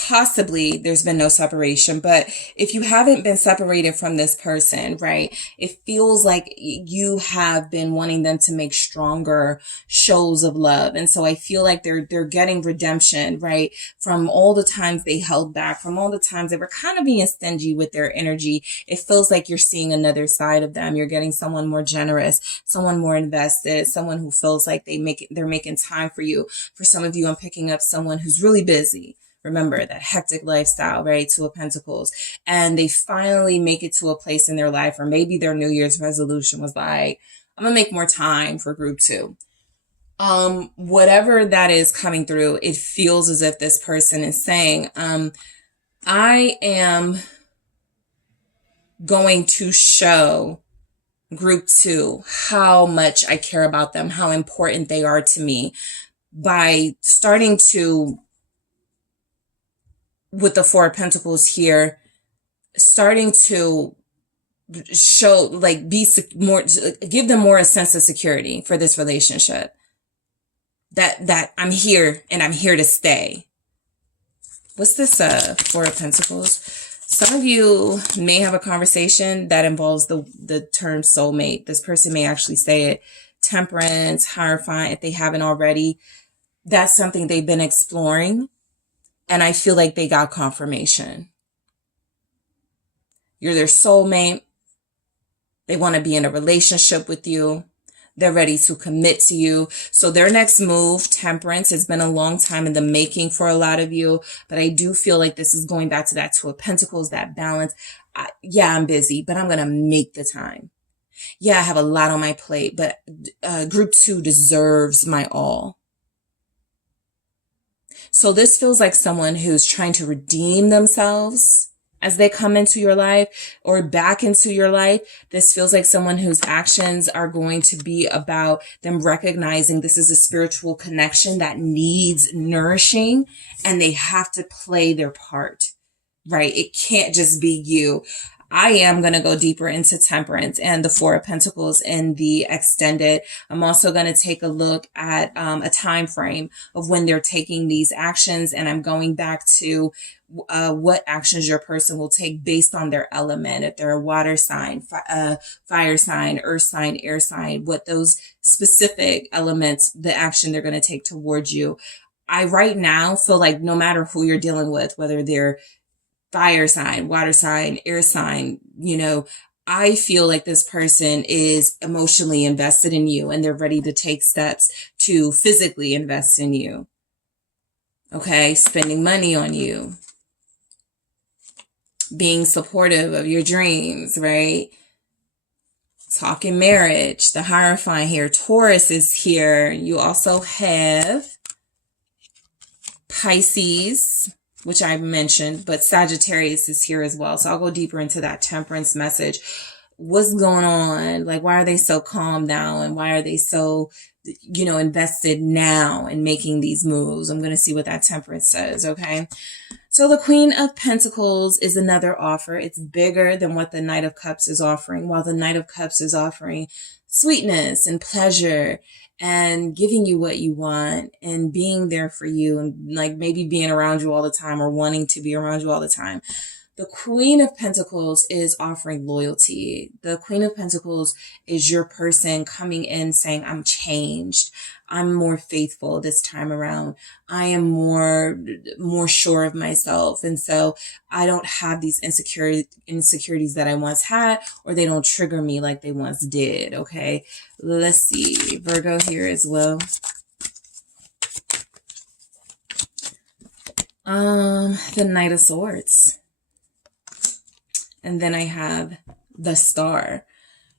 possibly there's been no separation, but if you haven't been separated from this person, right, it feels like you have been wanting them to make stronger shows of love. And so I feel like they're getting redemption, right, from all the times they held back, from all the times they were kind of being stingy with their energy. It feels like you're seeing another side of them. You're getting someone more generous, someone more invested, someone who feels like they're making time for you. For some of you, I'm picking up someone who's really busy. Remember that hectic lifestyle, right? Two of Pentacles. And they finally make it to a place in their life, or maybe their New Year's resolution was like, I'm going to make more time for group 2. Whatever that is coming through, it feels as if this person is saying, I am going to show group 2 how much I care about them, how important they are to me, by starting to, with the Four of Pentacles here, starting to show, like, be more, give them more a sense of security for this relationship. That I'm here and I'm here to stay. What's this Four of Pentacles? Some of you may have a conversation that involves the term soulmate. This person may actually say it. Temperance, Hierophant, if they haven't already. That's something they've been exploring. And I feel like they got confirmation. You're their soulmate. They want to be in a relationship with you. They're ready to commit to you. So their next move, Temperance, has been a long time in the making for a lot of you. But I do feel like this is going back to that Two of Pentacles, that balance. Yeah, I'm busy, but I'm going to make the time. Yeah, I have a lot on my plate, but group 2 deserves my all. So this feels like someone who's trying to redeem themselves as they come into your life or back into your life. This feels like someone whose actions are going to be about them recognizing this is a spiritual connection that needs nourishing, and they have to play their part, right? It can't just be you. I am going to go deeper into Temperance and the Four of Pentacles in the extended. I'm also going to take a look at a time frame of when they're taking these actions, and I'm going back to what actions your person will take based on their element. If they're a water sign, fire sign, earth sign, air sign, what those specific elements, the action they're going to take towards you. I right now feel like no matter who you're dealing with, whether they're fire sign, water sign, air sign, I feel like this person is emotionally invested in you, and they're ready to take steps to physically invest in you. Okay, spending money on you, being supportive of your dreams, right? Talking marriage, the Hierophant here. Taurus is here. You also have Pisces, which I mentioned, but Sagittarius is here as well. So I'll go deeper into that Temperance message. What's going on? Like, why are they so calm now? And why are they so, invested now in making these moves? I'm going to see what that Temperance says, okay? So the Queen of Pentacles is another offer. It's bigger than what the Knight of Cups is offering. While the Knight of Cups is offering sweetness and pleasure and giving you what you want and being there for you, and like maybe being around you all the time or wanting to be around you all the time. The Queen of Pentacles is offering loyalty. The Queen of Pentacles is your person coming in saying, I'm changed. I'm more faithful this time around. I am more sure of myself. And so I don't have these insecurities that I once had, or they don't trigger me like they once did. Okay. Let's see. Virgo here as well. The Knight of Swords. And then I have the Star.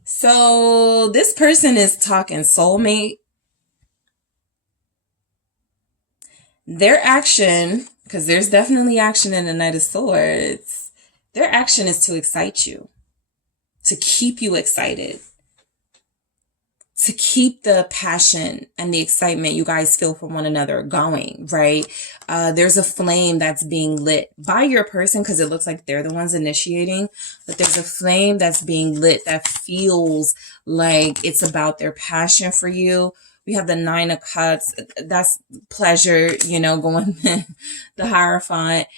So this person is talking soulmate. Their action, because there's definitely action in the Knight of Swords, their action is to excite you. to keep you excited, to keep the passion and the excitement you guys feel for one another going, right? There's a flame that's being lit by your person because it looks like they're the ones initiating, but there's a flame that's being lit that feels like it's about their passion for you. We have the 9 of Cups. That's pleasure, you know, going the Hierophant.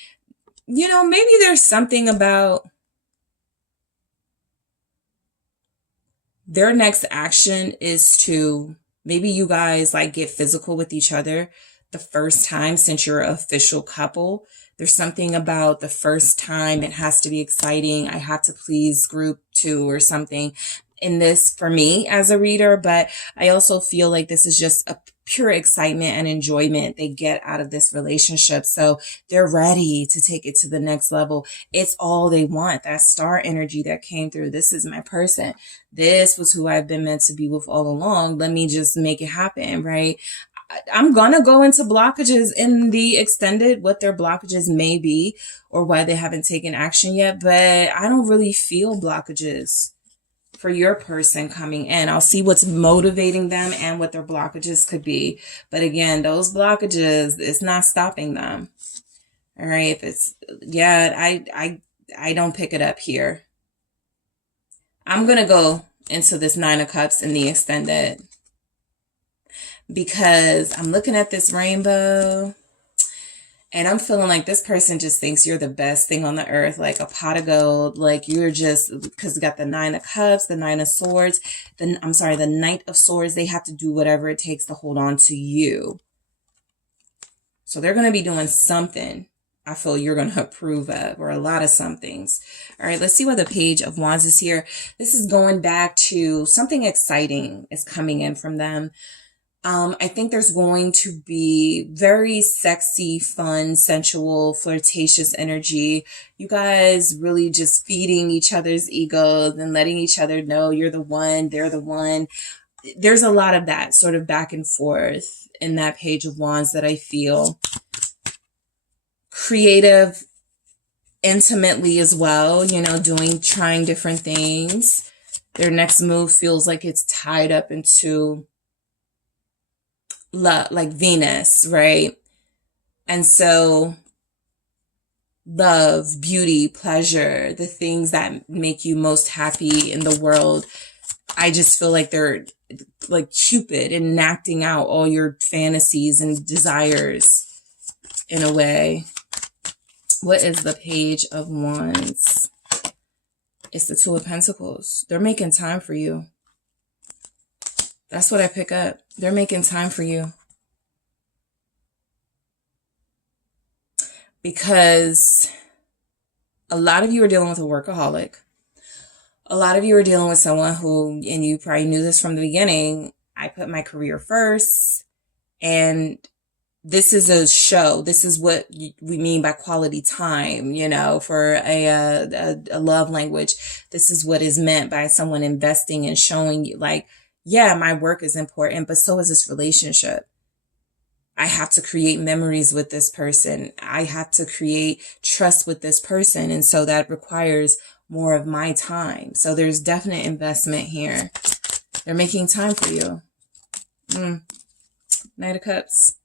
You know, maybe there's something about their next action is to, maybe you guys like get physical with each other the first time since you're an official couple. There's something about the first time. It has to be exciting. I have to please group 2 or something in this for me as a reader, but I also feel like this is just a pure excitement and enjoyment they get out of this relationship. So they're ready to take it to the next level. It's all they want. That star energy that came through. This is my person. This was who I've been meant to be with all along. Let me just make it happen, right? I'm going to go into blockages in the extended, what their blockages may be or why they haven't taken action yet, but I don't really feel blockages for your person coming in. I'll see what's motivating them and what their blockages could be. But again, those blockages, it's not stopping them. All right. If it's, yeah, I don't pick it up here. I'm going to go into this 9 of Cups in the extended because I'm looking at this rainbow and I'm feeling like this person just thinks you're the best thing on the earth, like a pot of gold. Like you're just, because you got the 9 of Cups, the 9 of Swords, the Knight of Swords. They have to do whatever it takes to hold on to you. So they're going to be doing something I feel you're going to approve of, or a lot of somethings. All right, let's see what the Page of Wands is here. This is going back to something exciting is coming in from them. I think there's going to be very sexy, fun, sensual, flirtatious energy. You guys really just feeding each other's egos and letting each other know you're the one, they're the one. There's a lot of that sort of back and forth in that Page of Wands that I feel. Creative, intimately as well, you know, trying different things. Their next move feels like it's tied up into love, like Venus, right? And so love, beauty, pleasure, the things that make you most happy in the world. I just feel like they're like Cupid enacting out all your fantasies and desires in a way. What is the Page of Wands? It's the 2 of Pentacles. They're making time for you. That's what I pick up. They're making time for you. Because a lot of you are dealing with a workaholic. A lot of you are dealing with someone who, and you probably knew this from the beginning, I put my career first. And this is a show. This is what we mean by quality time, you know, for a love language. This is what is meant by someone investing and showing you like, yeah, my work is important, but so is this relationship. I have to create memories with this person. I have to create trust with this person. And so that requires more of my time. So there's definite investment here. They're making time for you. Knight of Cups.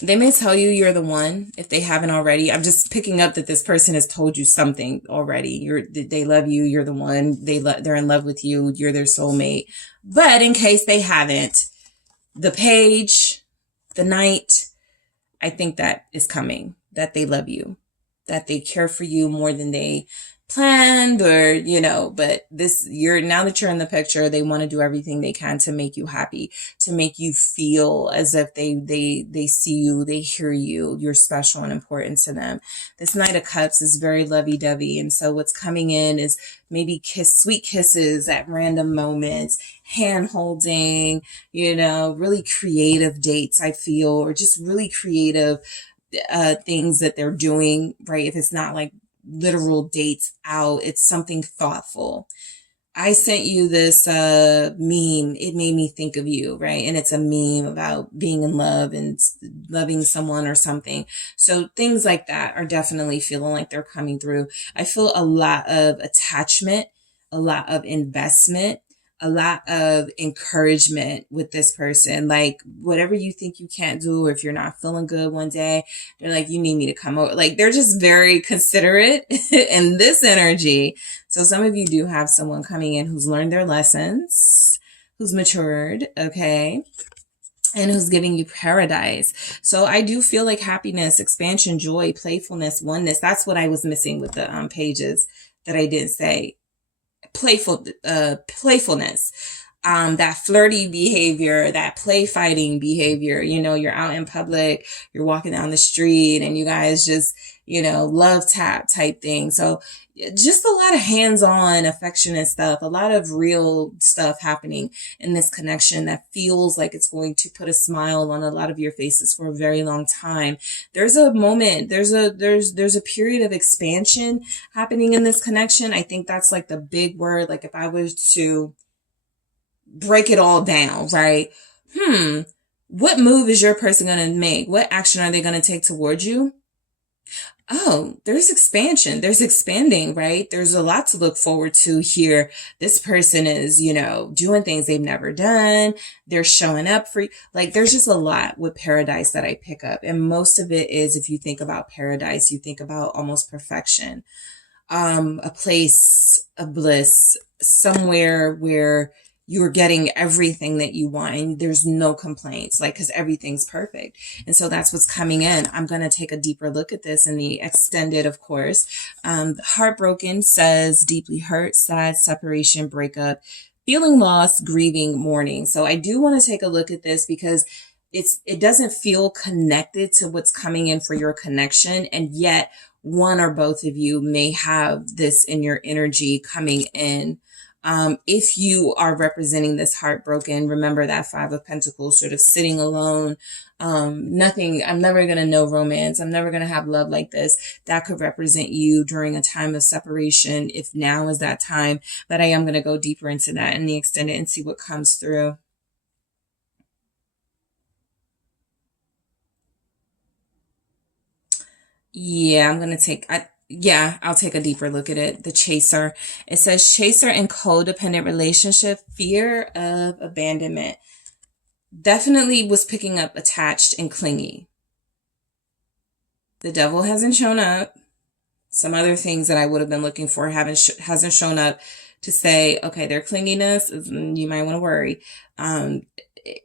They may tell you you're the one if they haven't already. I'm just picking up that this person has told you something already. They love you. You're the one. They're in love with you. You're their soulmate. But in case they haven't, the Page, the Knight, I think that is coming. That they love you. That they care for you more than they planned, or, you know, but now that you're in the picture, they want to do everything they can to make you happy, to make you feel as if they see you, they hear you, you're special and important to them. This Knight of Cups is very lovey-dovey. And so what's coming in is maybe sweet kisses at random moments, hand holding, you know, really creative dates, I feel, or just really creative things that they're doing, right? If it's not like literal dates out, it's something thoughtful. I sent you this meme. It made me think of you, right? And it's a meme about being in love and loving someone or something. So things like that are definitely feeling like they're coming through. I feel a lot of attachment, a lot of investment, a lot of encouragement with this person. Like whatever you think you can't do, or if you're not feeling good one day, they're like, you need me to come over. Like they're just very considerate in this energy. So some of you do have someone coming in who's learned their lessons, who's matured, okay, and who's giving you paradise. So I do feel like happiness, expansion, joy, playfulness, oneness. That's what I was missing with the pages that I didn't say. Playfulness, that flirty behavior, that play fighting behavior. You know, you're out in public, you're walking down the street and you guys just, you know, love tap type thing. So just a lot of hands-on affectionate stuff, a lot of real stuff happening in this connection that feels like it's going to put a smile on a lot of your faces for a very long time. There's a moment, there's a period of expansion happening in this connection. I think that's like the big word. Like if I was to break it all down, right? What move is your person going to make? What action are they going to take towards you? Oh, there's expansion. There's expanding, right? There's a lot to look forward to here. This person is, you know, doing things they've never done. They're showing up for you. Like there's just a lot with paradise that I pick up. And most of it is, if you think about paradise, you think about almost perfection. A place of bliss, somewhere where you're getting everything that you want and there's no complaints, like, cause everything's perfect. And so that's what's coming in. I'm going to take a deeper look at this in the extended, of course. Heartbroken says deeply hurt, sad, separation, breakup, feeling lost, grieving, mourning. So I do want to take a look at this because it doesn't feel connected to what's coming in for your connection. And yet one or both of you may have this in your energy coming in. If you are representing this heartbroken, remember that Five of Pentacles, sort of sitting alone. Nothing, I'm never going to know romance. I'm never going to have love like this. That could represent you during a time of separation, if now is that time. But I am going to go deeper into that in the extended and see what comes through. Yeah, I'm going to take... I'll take a deeper look at it. The chaser. It says chaser and codependent relationship, fear of abandonment. Definitely was picking up attached and clingy. The devil hasn't shown up. Some other things that I would have been looking for hasn't shown up to say, okay, their clinginess, you might want to worry.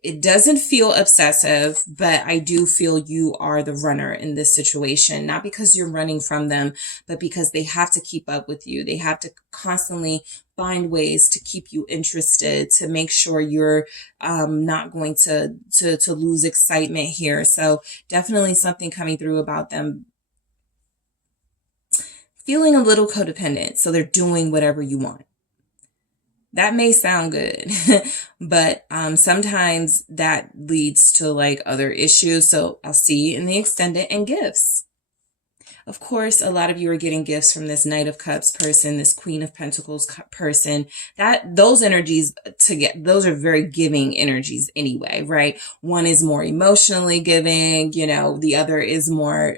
It doesn't feel obsessive, but I do feel you are the runner in this situation, not because you're running from them, but because they have to keep up with you. They have to constantly find ways to keep you interested, to make sure you're not going to lose excitement here. So definitely something coming through about them feeling a little codependent. So they're doing whatever you want. That may sound good, but sometimes that leads to like other issues. So I'll see in the extended and gifts. Of course, a lot of you are getting gifts from this Knight of Cups person, this Queen of Pentacles person. Those energies those are very giving energies anyway, right? One is more emotionally giving, you know, the other is more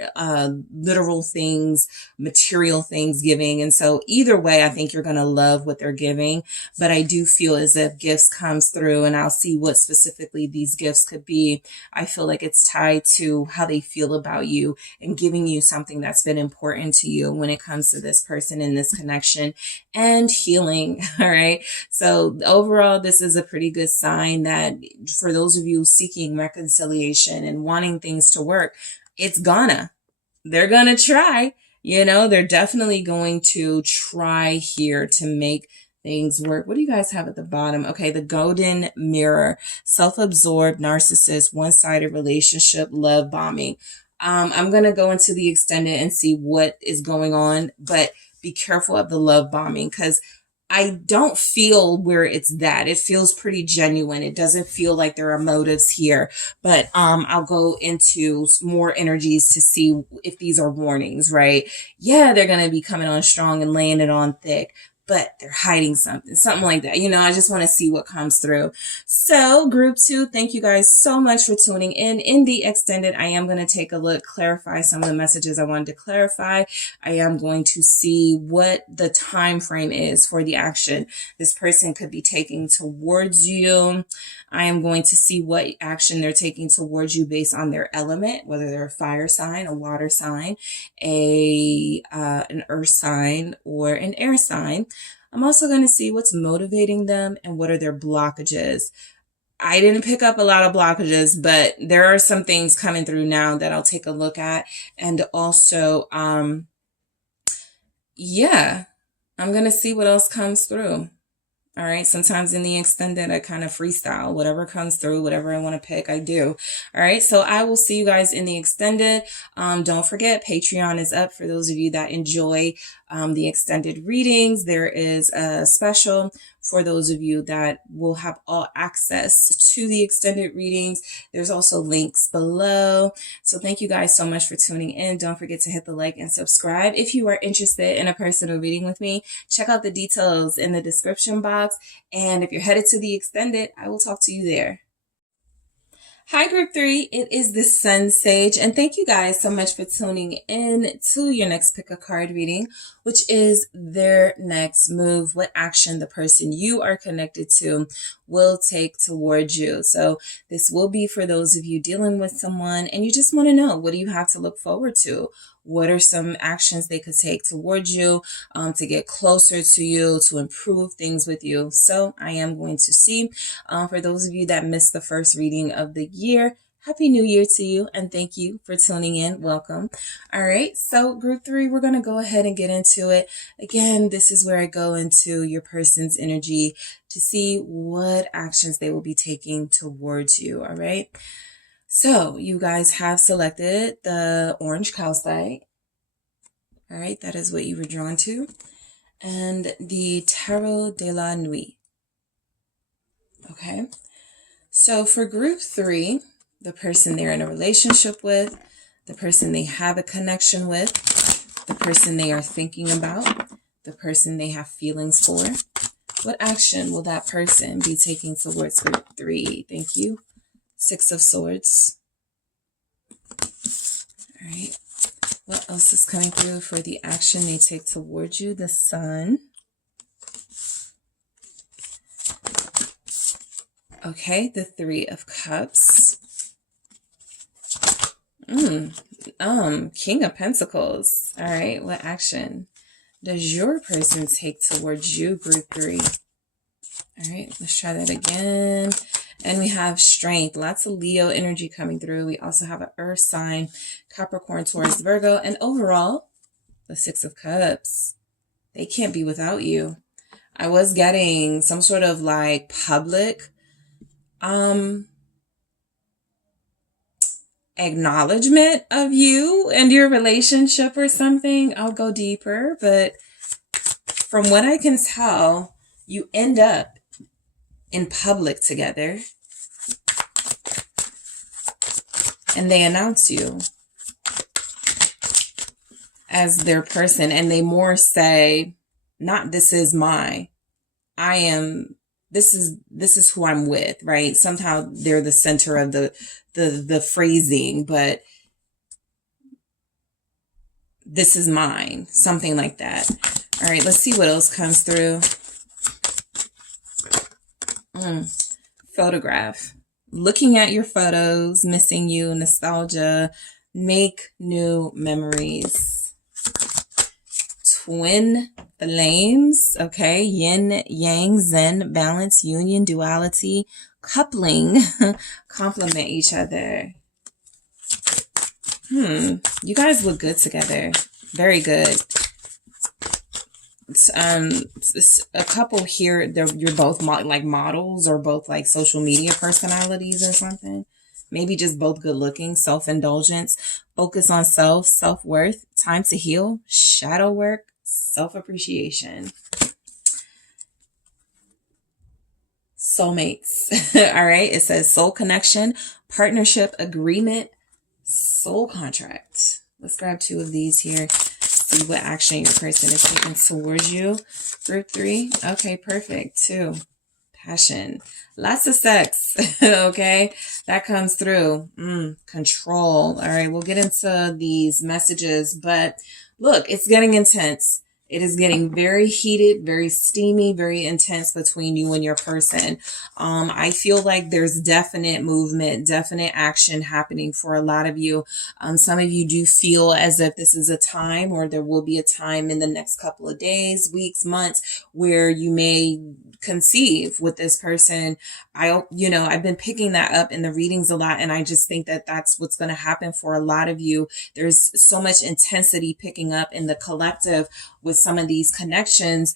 literal things, material things giving. And so either way, I think you're going to love what they're giving, but I do feel as if gifts comes through, and I'll see what specifically these gifts could be. I feel like it's tied to how they feel about you and giving you something that's been important to you when it comes to this person in this connection, and healing. All right. So overall, this is a pretty good sign that for those of you seeking reconciliation and wanting things to work, they're gonna try, you know, they're definitely going to try here to make things work. What do you guys have at the bottom? Okay, the golden mirror, self-absorbed, narcissist, one-sided relationship, love bombing. I'm going to go into the extended and see what is going on, but be careful of the love bombing because I don't feel where it's that. It feels pretty genuine. It doesn't feel like there are motives here, but I'll go into more energies to see if these are warnings, right? Yeah, they're going to be coming on strong and laying it on thick, but they're hiding something like that. You know, I just want to see what comes through. So group 2, thank you guys so much for tuning in. In the extended, I am going to take a look, clarify some of the messages I wanted to clarify. I am going to see what the time frame is for the action this person could be taking towards you. I am going to see what action they're taking towards you based on their element, whether they're a fire sign, a water sign, an earth sign, or an air sign. I'm also going to see what's motivating them and what are their blockages. I didn't pick up a lot of blockages, but there are some things coming through now that I'll take a look at. And also, yeah, I'm going to see what else comes through. All right. Sometimes in the extended, I kind of freestyle. Whatever comes through, whatever I want to pick, I do. All right. So I will see you guys in the extended. Don't forget, Patreon is up for those of you that enjoy the extended readings. There is a special for those of you that will have all access to the extended readings. There's also links below. So thank you guys so much for tuning in. Don't forget to hit the like and subscribe. If you are interested in a personal reading with me, check out the details in the description box. And if you're headed to the extended, I will talk to you there. Hi, Group 3. It is the SunSage, and thank you guys so much for tuning in to your next pick a card reading, which is their next move, what action the person you are connected to will take towards you. So this will be for those of you dealing with someone and you just want to know, what do you have to look forward to? What are some actions they could take towards you to get closer to you, to improve things with you? So I am going to see. For those of you that missed the first reading of the year, Happy New Year to you, and thank you for tuning in. Welcome. All right, so Group 3, we're going to go ahead and get into it. Again, this is where I go into your person's energy to see what actions they will be taking towards you, all right? So you guys have selected the orange calcite. All right, that is what you were drawn to. And the Tarot de la Nuit. Okay, so for Group 3, the person they're in a relationship with, the person they have a connection with, the person they are thinking about, the person they have feelings for. What action will that person be taking towards Group 3? Thank you. 6 of Swords. All right. What else is coming through for the action they take towards you? The Sun. Okay, the 3 of Cups. King of Pentacles. All right, what action does your person take towards you, Group 3? All right, let's try that again. And we have Strength. Lots of Leo energy coming through. We also have an Earth sign, Capricorn, Taurus, Virgo. And overall, the 6 of Cups. They can't be without you. I was getting some sort of like public acknowledgement of you and your relationship or something. I'll go deeper, but from what I can tell, you end up in public together and they announce you as their person, and they more say, not this is my, I am, this is who I'm with, right? Somehow they're the center of the phrasing, but this is mine, something like that. All right, let's see what else comes through. Photograph. Looking at your photos, missing you, nostalgia, make new memories. Twin flames, okay, yin, yang, zen, balance, union, duality, coupling, complement each other. You guys look good together. Very good. It's a couple here, you're both like models or both like social media personalities or something. Maybe just both good looking. Self-indulgence, focus on self, self-worth, time to heal, shadow work, self-appreciation. Soulmates. All right. It says soul connection, partnership, agreement, soul contract. Let's grab 2 of these here. see what action your person is taking towards you. Group 3. Okay, perfect. 2. Passion. Lots of sex. Okay, that comes through. Control. All right, we'll get into these messages, but look, it's getting intense. It is getting very heated, very steamy, very intense between you and your person. I feel like there's definite movement, definite action happening for a lot of you. Some of you do feel as if this is a time, or there will be a time in the next couple of days, weeks, months, where you may conceive with this person. I've been picking that up in the readings a lot, and I just think that that's what's going to happen for a lot of you. There's so much intensity picking up in the collective with some of these connections.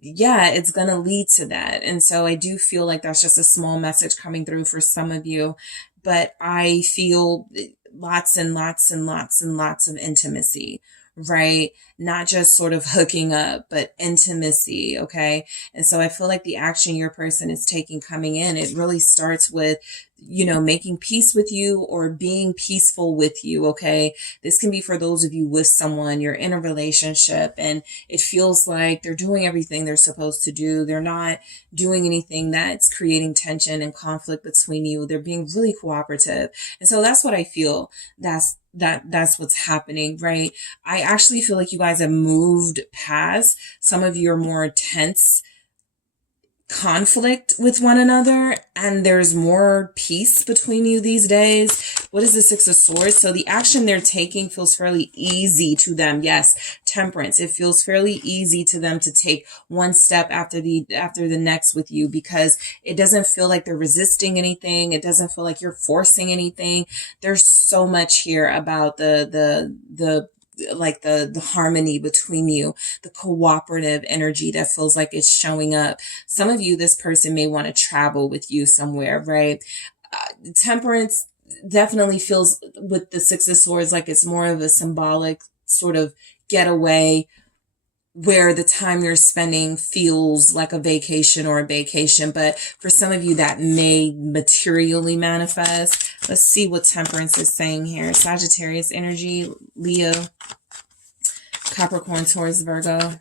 Yeah, it's going to lead to that. And so I do feel like that's just a small message coming through for some of you, but I feel lots and lots and lots and lots of intimacy, right? Not just sort of hooking up, but intimacy. Okay. And so I feel like the action your person is taking coming in, it really starts with, making peace with you or being peaceful with you. Okay. This can be for those of you with someone, you're in a relationship and it feels like they're doing everything they're supposed to do. They're not doing anything that's creating tension and conflict between you. They're being really cooperative. And so that's what I feel. That's what's happening, right? I actually feel like you guys have moved past some of your more tense conflict with one another, and there's more peace between you these days. What is the Six of Swords? So the action they're taking feels fairly easy to them. Yes, temperance. It feels fairly easy to them to take one step after the next with you, because it doesn't feel like they're resisting anything. It doesn't feel like you're forcing anything. There's so much here about the harmony between you, the cooperative energy that feels like it's showing up. Some of you, this person may want to travel with you somewhere, right? Temperance definitely feels with the Six of Swords like it's more of a symbolic sort of getaway, where the time you're spending feels like a vacation or a vacation. But for some of you, that may materially manifest. Let's see what temperance is saying here. Sagittarius energy, Leo, Capricorn, Taurus, Virgo.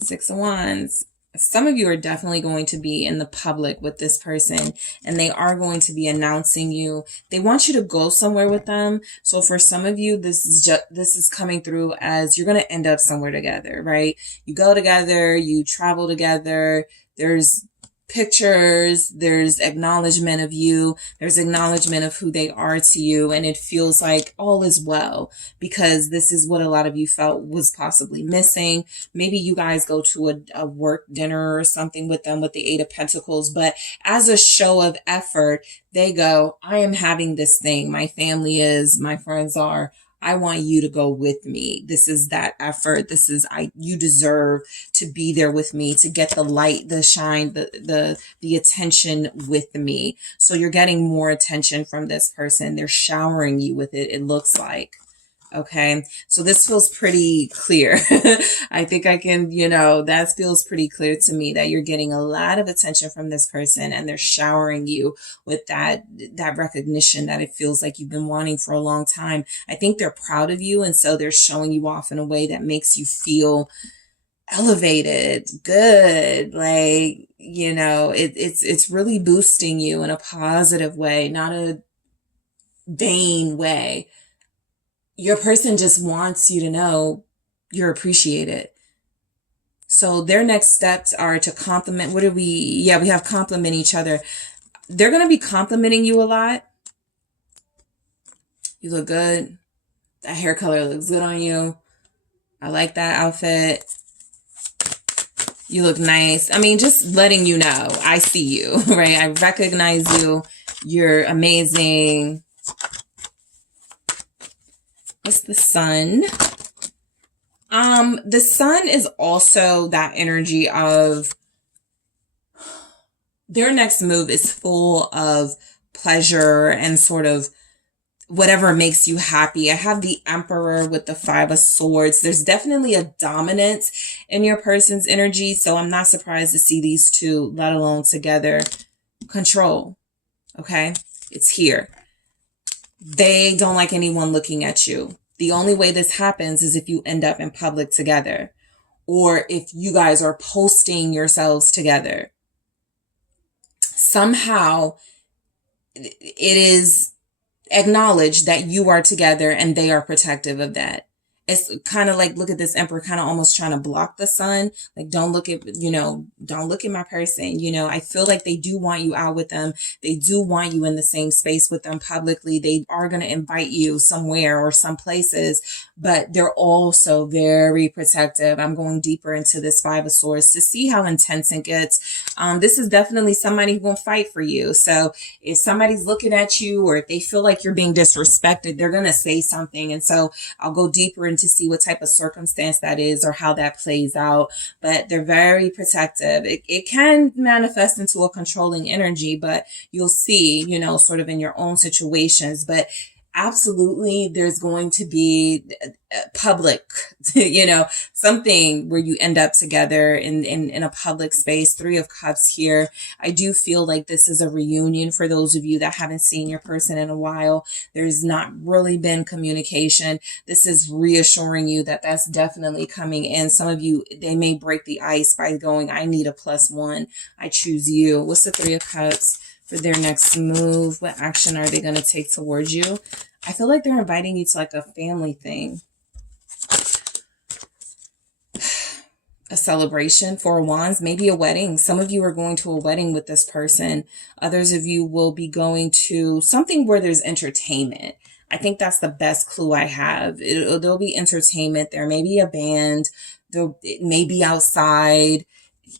Six of Wands. Some of you are definitely going to be in the public with this person, and they are going to be announcing you. They want you to go somewhere with them. So for some of you, this is coming through as you're going to end up somewhere together, right? You go together, you travel together. There's pictures, there's acknowledgement of you, there's acknowledgement of who they are to you, and it feels like all is well, because this is what a lot of you felt was possibly missing. Maybe you guys go to a work dinner or something with them with the Eight of Pentacles, but as a show of effort, they go, I am having this thing, my family is, my friends are, I want you to go with me. This is that effort. This is, you deserve to be there with me, to get the light, the shine, the attention with me. So you're getting more attention from this person. They're showering you with it, it looks like. Okay. So this feels pretty clear. I think I can, that feels pretty clear to me that you're getting a lot of attention from this person, and they're showering you with that recognition that it feels like you've been wanting for a long time. I think they're proud of you. And so they're showing you off in a way that makes you feel elevated, good. Like, it's really boosting you in a positive way, not a vain way. Your person just wants you to know you're appreciated. So their next steps are to compliment. We have compliment each other. They're going to be complimenting you a lot. You look good. That hair color looks good on you. I like that outfit. You look nice. I mean, just letting you know, I see you, right? I recognize you. You're amazing. What's the Sun? The Sun is also that energy of their next move is full of pleasure and sort of whatever makes you happy. I have the Emperor with the Five of Swords. There's definitely a dominance in your person's energy. So I'm not surprised to see these two, let alone together. Control. Okay. It's here. They don't like anyone looking at you. The only way this happens is if you end up in public together, or if you guys are posting yourselves together. Somehow it is acknowledged that you are together and they are protective of that. It's kind of like, look at this Emperor kind of almost trying to block the sun. Like, don't look at, don't look at my person. I feel like they do want you out with them. They do want you in the same space with them publicly. They are going to invite you somewhere or some places, but they're also very protective. I'm going deeper into this Five of Swords to see how intense it gets. This is definitely somebody who will fight for you. So if somebody's looking at you, or if they feel like you're being disrespected, they're going to say something. And so I'll go deeper to see what type of circumstance that is or how that plays out. But they're very protective. It can manifest into a controlling energy, but you'll see, sort of in your own situations. But absolutely, there's going to be public, something where you end up together in a public space. Three of Cups here. I do feel like this is a reunion for those of you that haven't seen your person in a while. There's not really been communication. This is reassuring you that that's definitely coming in. Some of you, they may break the ice by going, I need a +1. I choose you. What's the Three of Cups for their next move? What action are they going to take towards you? I feel like they're inviting you to like a family thing. A celebration. Four of Wands, maybe a wedding. Some of you are going to a wedding with this person. Others of you will be going to something where there's entertainment. I think that's the best clue I have. There'll be entertainment. There may be a band. It may be outside.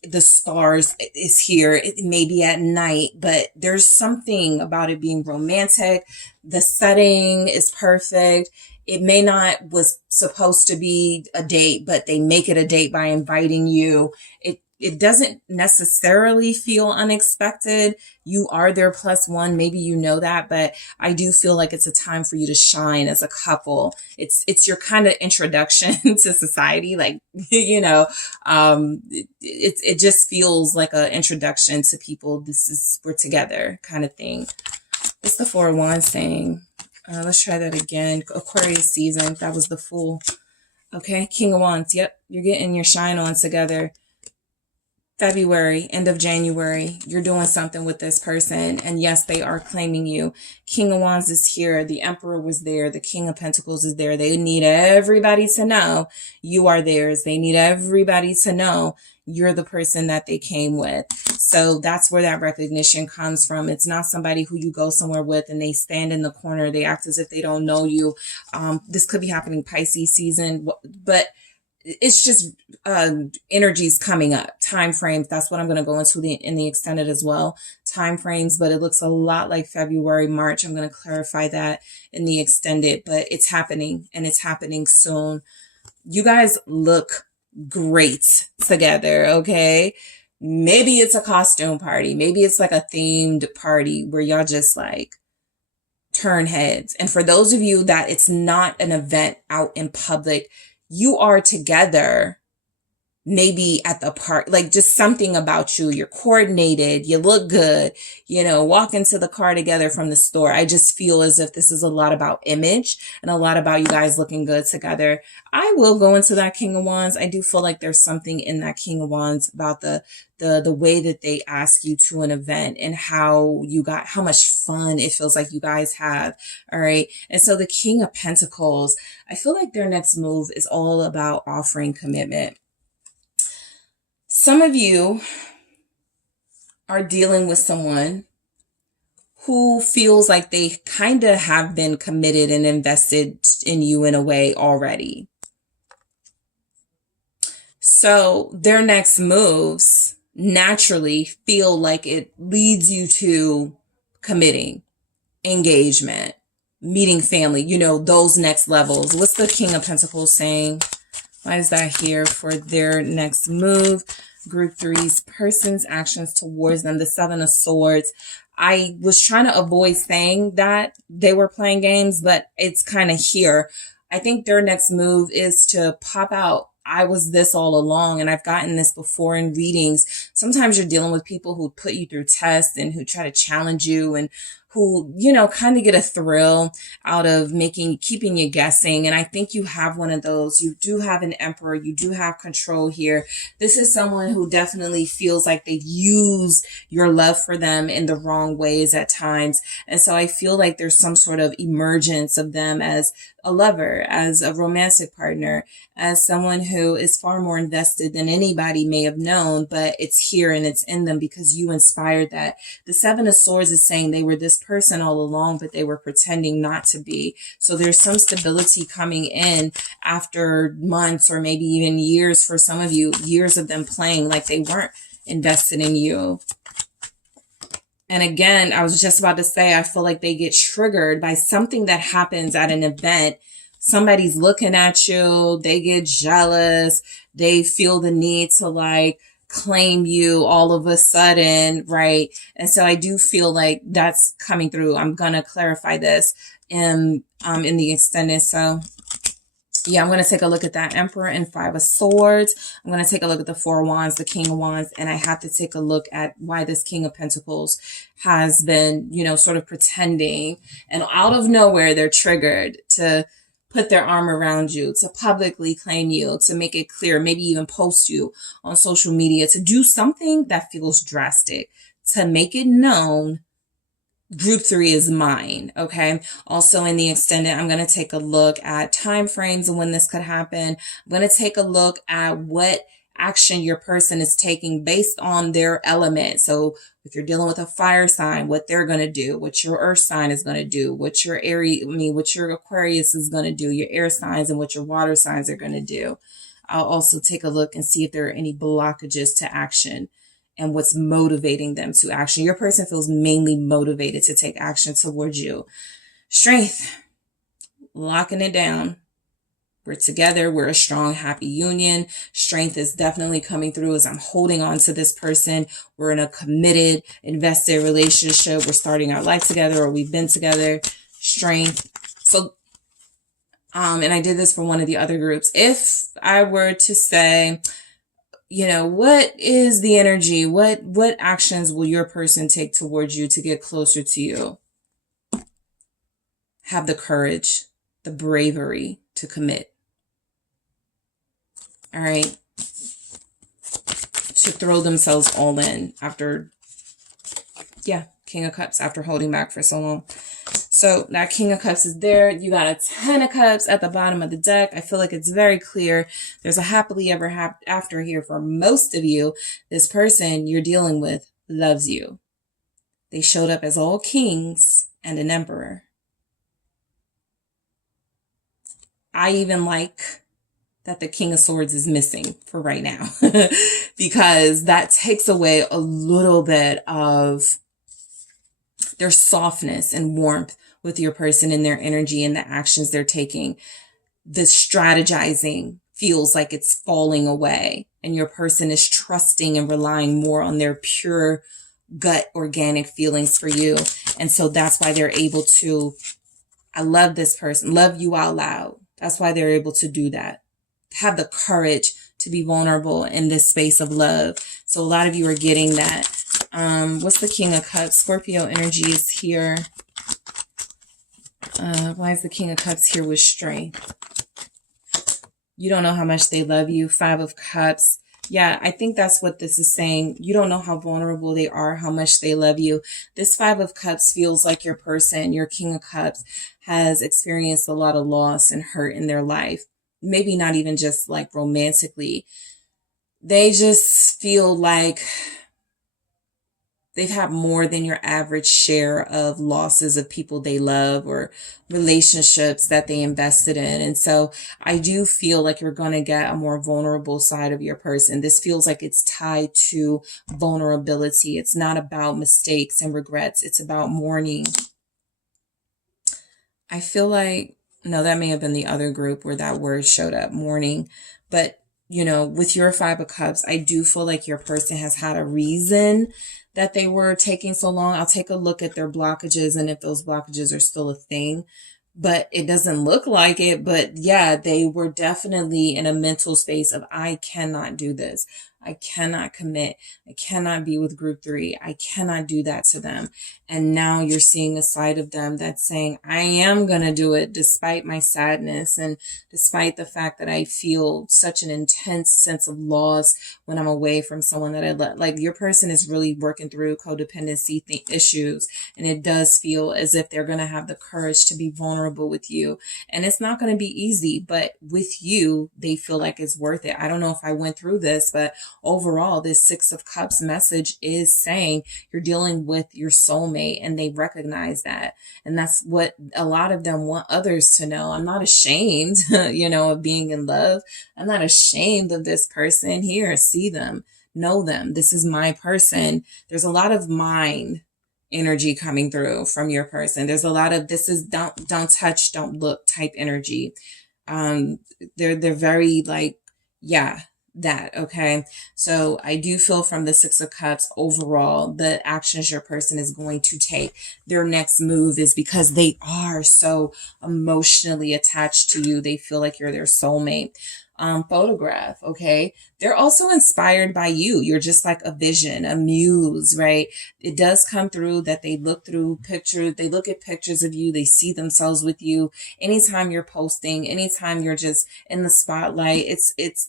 The stars is here. It may be at night, but there's something about it being romantic. The setting is perfect. It may not was supposed to be a date, but they make it a date by inviting you. It doesn't necessarily feel unexpected. You are their +1. Maybe you know that, but I do feel like it's a time for you to shine as a couple. It's your kind of introduction to society. Like, it just feels like an introduction to people. We're together kind of thing. What's the Four of Wands saying? Let's try that again. Aquarius season. That was the Fool. Okay. King of Wands. Yep. You're getting your shine on together. February, end of January, you're doing something with this person. And yes, they are claiming you. King of Wands is here. The Emperor was there. The King of Pentacles is there. They need everybody to know you are theirs. They need everybody to know you're the person that they came with. So that's where that recognition comes from. It's not somebody who you go somewhere with and they stand in the corner. They act as if they don't know you. This could be happening Pisces season, but it's just energies coming up, time frames. That's what I'm going to go into in the extended as well, time frames. But it looks a lot like February, March. I'm going to clarify that in the extended, but it's happening and it's happening soon. You guys look great together. Okay. Maybe it's a costume party. Maybe it's like a themed party where y'all just like turn heads. And for those of you that it's not an event out in public, you are together, maybe at the park, like just something about you. You're coordinated. You look good, walk into the car together from the store. I just feel as if this is a lot about image and a lot about you guys looking good together. I will go into that King of Wands. I do feel like there's something in that King of Wands about the way that they ask you to an event and how much fun it feels like you guys have. All right. And so the King of Pentacles, I feel like their next move is all about offering commitment. Some of you are dealing with someone who feels like they kind of have been committed and invested in you in a way already. So their next moves naturally feel like it leads you to committing, engagement, meeting family, those next levels. What's the King of Pentacles saying? Why is that here for their next move? Group 3's person's actions towards them. The Seven of Swords. I was trying to avoid saying that they were playing games, but it's kind of here. I think their next move is to pop out. I was this all along, and I've gotten this before in readings. sometimes you're dealing with people who put you through tests and who try to challenge you and who, kind of get a thrill out of keeping you guessing. And I think you have one of those. You do have an emperor. You do have control here. This is someone who definitely feels like they use your love for them in the wrong ways at times. And so I feel like there's some sort of emergence of them as a lover, as a romantic partner, as someone who is far more invested than anybody may have known, but it's here and it's in them because you inspired that. The Seven of Swords is saying they were this person all along, but they were pretending not to be. So there's some stability coming in after months or maybe even years for some of you, years of them playing like they weren't invested in you. And again, I was just about to say, I feel like they get triggered by something that happens at an event. Somebody's looking at you, they get jealous, they feel the need to like claim you all of a sudden, right? And so I do feel like that's coming through. I'm going to clarify this in the extended. So yeah, I'm going to take a look at that Emperor and Five of Swords. I'm going to take a look at the Four of Wands, the King of Wands, and I have to take a look at why this King of Pentacles has been, sort of pretending, and out of nowhere, they're triggered to put their arm around you, to publicly claim you, to make it clear, maybe even post you on social media, to do something that feels drastic, to make it known Group 3 is mine, okay? Also in the extended, I'm going to take a look at time frames and when this could happen. I'm going to take a look at what action your person is taking based on their element. So if you're dealing with a fire sign, what they're going to do, what your earth sign is going to do, what your what your Aquarius is going to do, your air signs, and what your water signs are going to do. I'll also take a look and see if there are any blockages to action and what's motivating them to action. Your person feels mainly motivated to take action towards you. Strength, locking it down. We're together. We're a strong, happy union. Strength is definitely coming through as I'm holding on to this person. We're in a committed, invested relationship. We're starting our life together, or we've been together. Strength. So, and I did this for one of the other groups. If I were to say, what is the energy? What actions will your person take towards you to get closer to you? Have the courage, the bravery to commit. All right. To throw themselves all in after, King of Cups, after holding back for so long. So that King of Cups is there. You got a Ten of Cups at the bottom of the deck. I feel like it's very clear. There's a happily ever after here for most of you. This person you're dealing with loves you. They showed up as all kings and an emperor. I even like that the King of Swords is missing for right now because that takes away a little bit of their softness and warmth with your person and their energy and the actions they're taking. The strategizing feels like it's falling away, and your person is trusting and relying more on their pure gut organic feelings for you. And so that's why they're able to, I love this person, love you out loud. That's why they're able to do that. Have the courage to be vulnerable in this space of love. So a lot of you are getting that. What's the King of Cups? Scorpio energy is here. Why is the King of Cups here with strength? You don't know how much they love you. Five of Cups. Yeah, I think that's what this is saying. You don't know how vulnerable they are, how much they love you. This Five of Cups feels like your person, your King of Cups, has experienced a lot of loss and hurt in their life. Maybe not even just like romantically. They just feel like they've had more than your average share of losses of people they love or relationships that they invested in. And so I do feel like you're going to get a more vulnerable side of your person. This feels like it's tied to vulnerability. It's not about mistakes and regrets. It's about mourning. I feel like, no, that may have been the other group where that word showed up, mourning. But, with your Five of Cups, I do feel like your person has had a reason that they were taking so long. I'll take a look at their blockages and if those blockages are still a thing, but it doesn't look like it. But yeah, they were definitely in a mental space of, I cannot do this. I cannot commit. I cannot be with group 3. I cannot do that to them. And now you're seeing a side of them that's saying, I am going to do it despite my sadness and despite the fact that I feel such an intense sense of loss when I'm away from someone that I love. Like, your person is really working through codependency issues, and it does feel as if they're going to have the courage to be vulnerable with you. And it's not going to be easy, but with you, they feel like it's worth it. I don't know if I went through this, but overall, this 6 of Cups message is saying you're dealing with your soulmate, and they recognize that. And that's what a lot of them want others to know. I'm not ashamed, of being in love. I'm not ashamed of this person. Here, see them, know them. This is my person. There's a lot of mind energy coming through from your person. There's a lot of, this is don't touch, don't look type energy. They're very like, yeah, that. Okay. So I do feel from the 6 of Cups overall, the actions your person is going to take, their next move is because they are so emotionally attached to you. They feel like you're their soulmate. Photograph. Okay. They're also inspired by you. You're just like a vision, a muse, right? It does come through that they look through pictures. They look at pictures of you. They see themselves with you. Anytime you're posting, anytime you're just in the spotlight,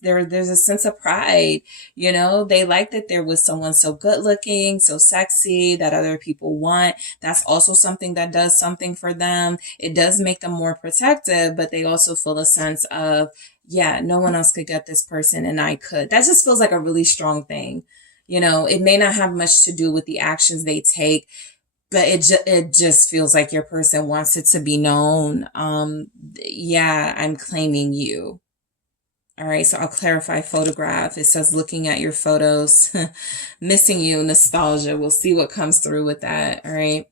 there's a sense of pride. They like that they're with someone so good looking, so sexy that other people want. That's also something that does something for them. It does make them more protective, but they also feel a sense of, yeah, no one else could get this person and I could. That just feels like a really strong thing. It may not have much to do with the actions they take, but it just feels like your person wants it to be known. Yeah, I'm claiming you. All right, so I'll clarify photograph. It says looking at your photos, missing you, nostalgia. We'll see what comes through with that. All right.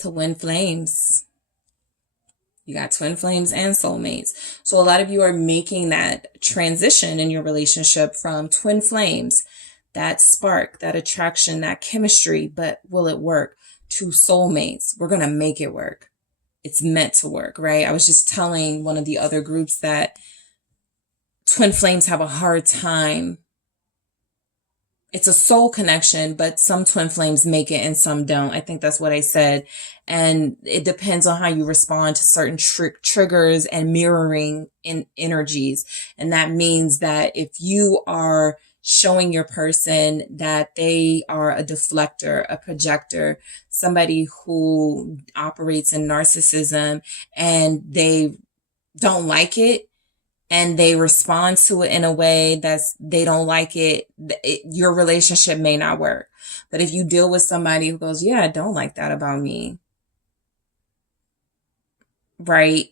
Twin flames. You got twin flames and soulmates. So a lot of you are making that transition in your relationship from twin flames, that spark, that attraction, that chemistry, but will it work, to soulmates. We're going to make it work. It's meant to work, right? I was just telling one of the other groups that twin flames have a hard time. It's a soul connection, but some twin flames make it and some don't. I think that's what I said. And it depends on how you respond to certain triggers and mirroring in energies. And that means that if you are showing your person that they are a deflector, a projector, somebody who operates in narcissism, and they don't like it, and they respond to it in a way that's, they don't like it, your relationship may not work. But if you deal with somebody who goes, yeah, I don't like that about me, right?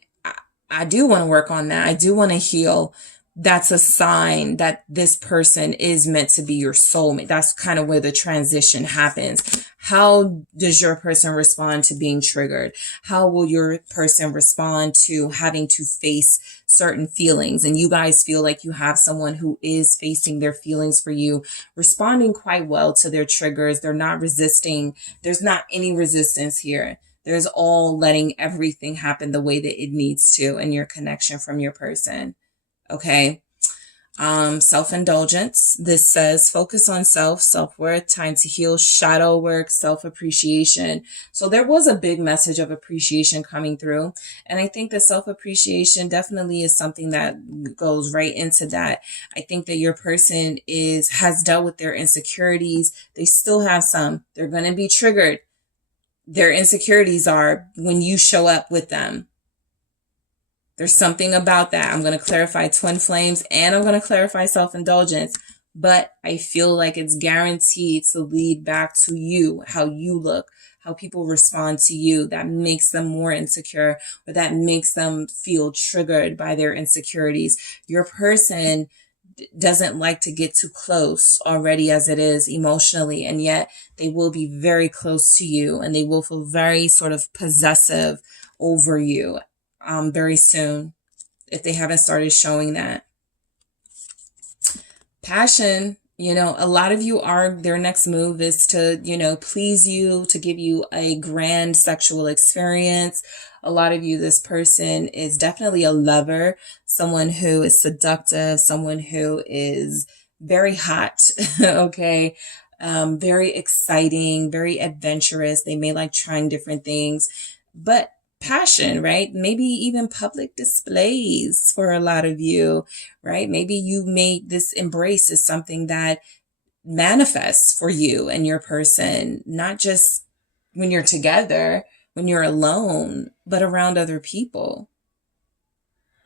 I do want to work on that. I do want to heal. That's a sign that this person is meant to be your soulmate. That's kind of where the transition happens. How does your person respond to being triggered? How will your person respond to having to face certain feelings? And you guys feel like you have someone who is facing their feelings for you, responding quite well to their triggers. They're not resisting. There's not any resistance here. There's all letting everything happen the way that it needs to in your connection from your person. Okay. Self-indulgence. This says focus on self-worth, time to heal, shadow work, self-appreciation. So there was a big message of appreciation coming through. And I think that self-appreciation definitely is something that goes right into that. I think that your person has dealt with their insecurities. They still have some. They're going to be triggered. Their insecurities are when you show up with them. There's something about that. I'm going to clarify twin flames and I'm going to clarify self-indulgence, but I feel like it's guaranteed to lead back to you, how you look, how people respond to you. That makes them more insecure, or that makes them feel triggered by their insecurities. Your person doesn't like to get too close already as it is emotionally, and yet they will be very close to you and they will feel very sort of possessive over you. Very soon, if they haven't started showing that. Passion. You know, a lot of you are, their next move is to, you know, please you, to give you a grand sexual experience. A lot of you, this person is definitely a lover, someone who is seductive, someone who is very hot, okay? Very exciting, very adventurous. They may like trying different things, but passion, right? Maybe even public displays for a lot of you, right? Maybe you made this embrace is something that manifests for you and your person, not just when you're together, when you're alone, but around other people.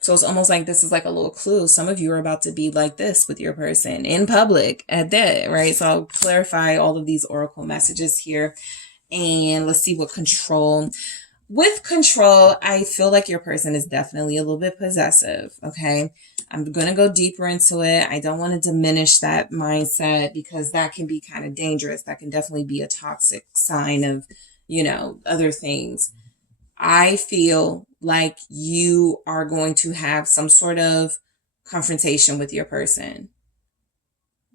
So it's almost like this is like a little clue. Some of you are about to be like this with your person in public at that, right? So I'll clarify all of these oracle messages here. And let's see what control. With control, I feel like your person is definitely a little bit possessive, okay? I'm going to go deeper into it. I don't want to diminish that mindset because that can be kind of dangerous. That can definitely be a toxic sign of, you know, other things. I feel like you are going to have some sort of confrontation with your person,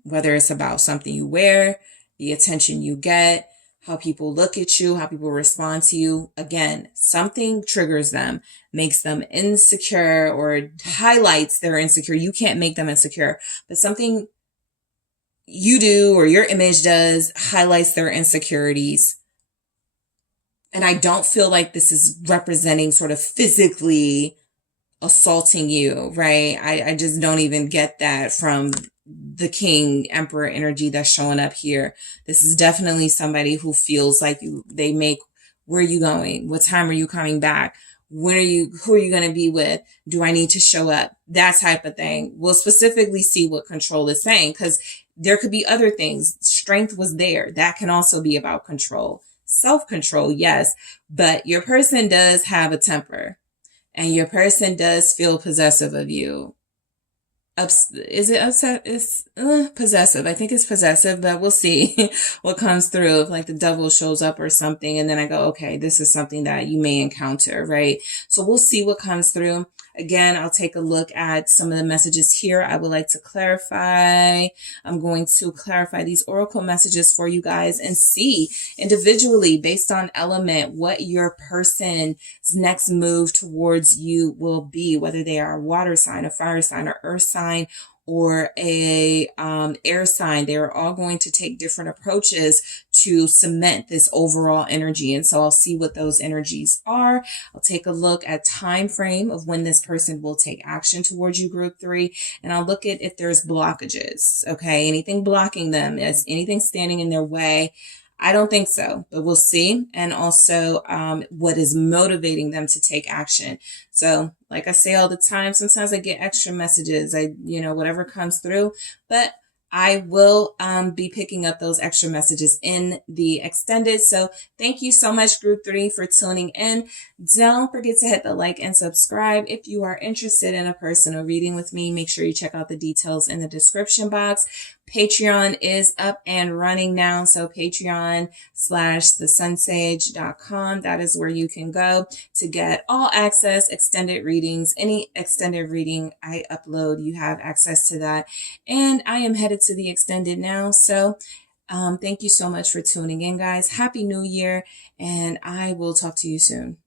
whether it's about something you wear, the attention you get, how people look at you, how people respond to you. Again, something triggers them, makes them insecure or highlights their insecure. You can't make them insecure, but something you do or your image does highlights their insecurities. And I don't feel like this is representing sort of physically assaulting you, right? I just don't even get that from the King Emperor energy that's showing up here. This is definitely somebody who feels like they make, where are you going? What time are you coming back? Who are you going to be with? Do I need to show up? That type of thing. We'll specifically see what control is saying, because there could be other things. Strength was there. That can also be about control. Self-control, yes, but your person does have a temper and your person does feel possessive of you. Is it upset? It's possessive. I think it's possessive, but we'll see what comes through. If like the devil shows up or something, and then I go, okay, this is something that you may encounter, right? So we'll see what comes through. Again, I'll take a look at some of the messages here. I would like to clarify. I'm going to clarify these oracle messages for you guys and see individually based on element what your person's next move towards you will be, whether they are a water sign, a fire sign, or earth sign, or a air sign. They're all going to take different approaches to cement this overall energy. And so I'll see what those energies are. I'll take a look at time frame of when this person will take action towards you, group 3. And I'll look at if there's blockages. Okay. Anything blocking them, is anything standing in their way? I don't think so, but we'll see. And also what is motivating them to take action. So like I say all the time, sometimes I get extra messages, whatever comes through, but I will be picking up those extra messages in the extended. So thank you so much, group 3, for tuning in. Don't forget to hit the like and subscribe. If you are interested in a personal reading with me, make sure you check out the details in the description box. Patreon is up and running now. So Patreon/TheSunSage.com. That is where you can go to get all access, extended readings. Any extended reading I upload, you have access to that. And I am headed to the extended now. So thank you so much for tuning in, guys. Happy New Year. And I will talk to you soon.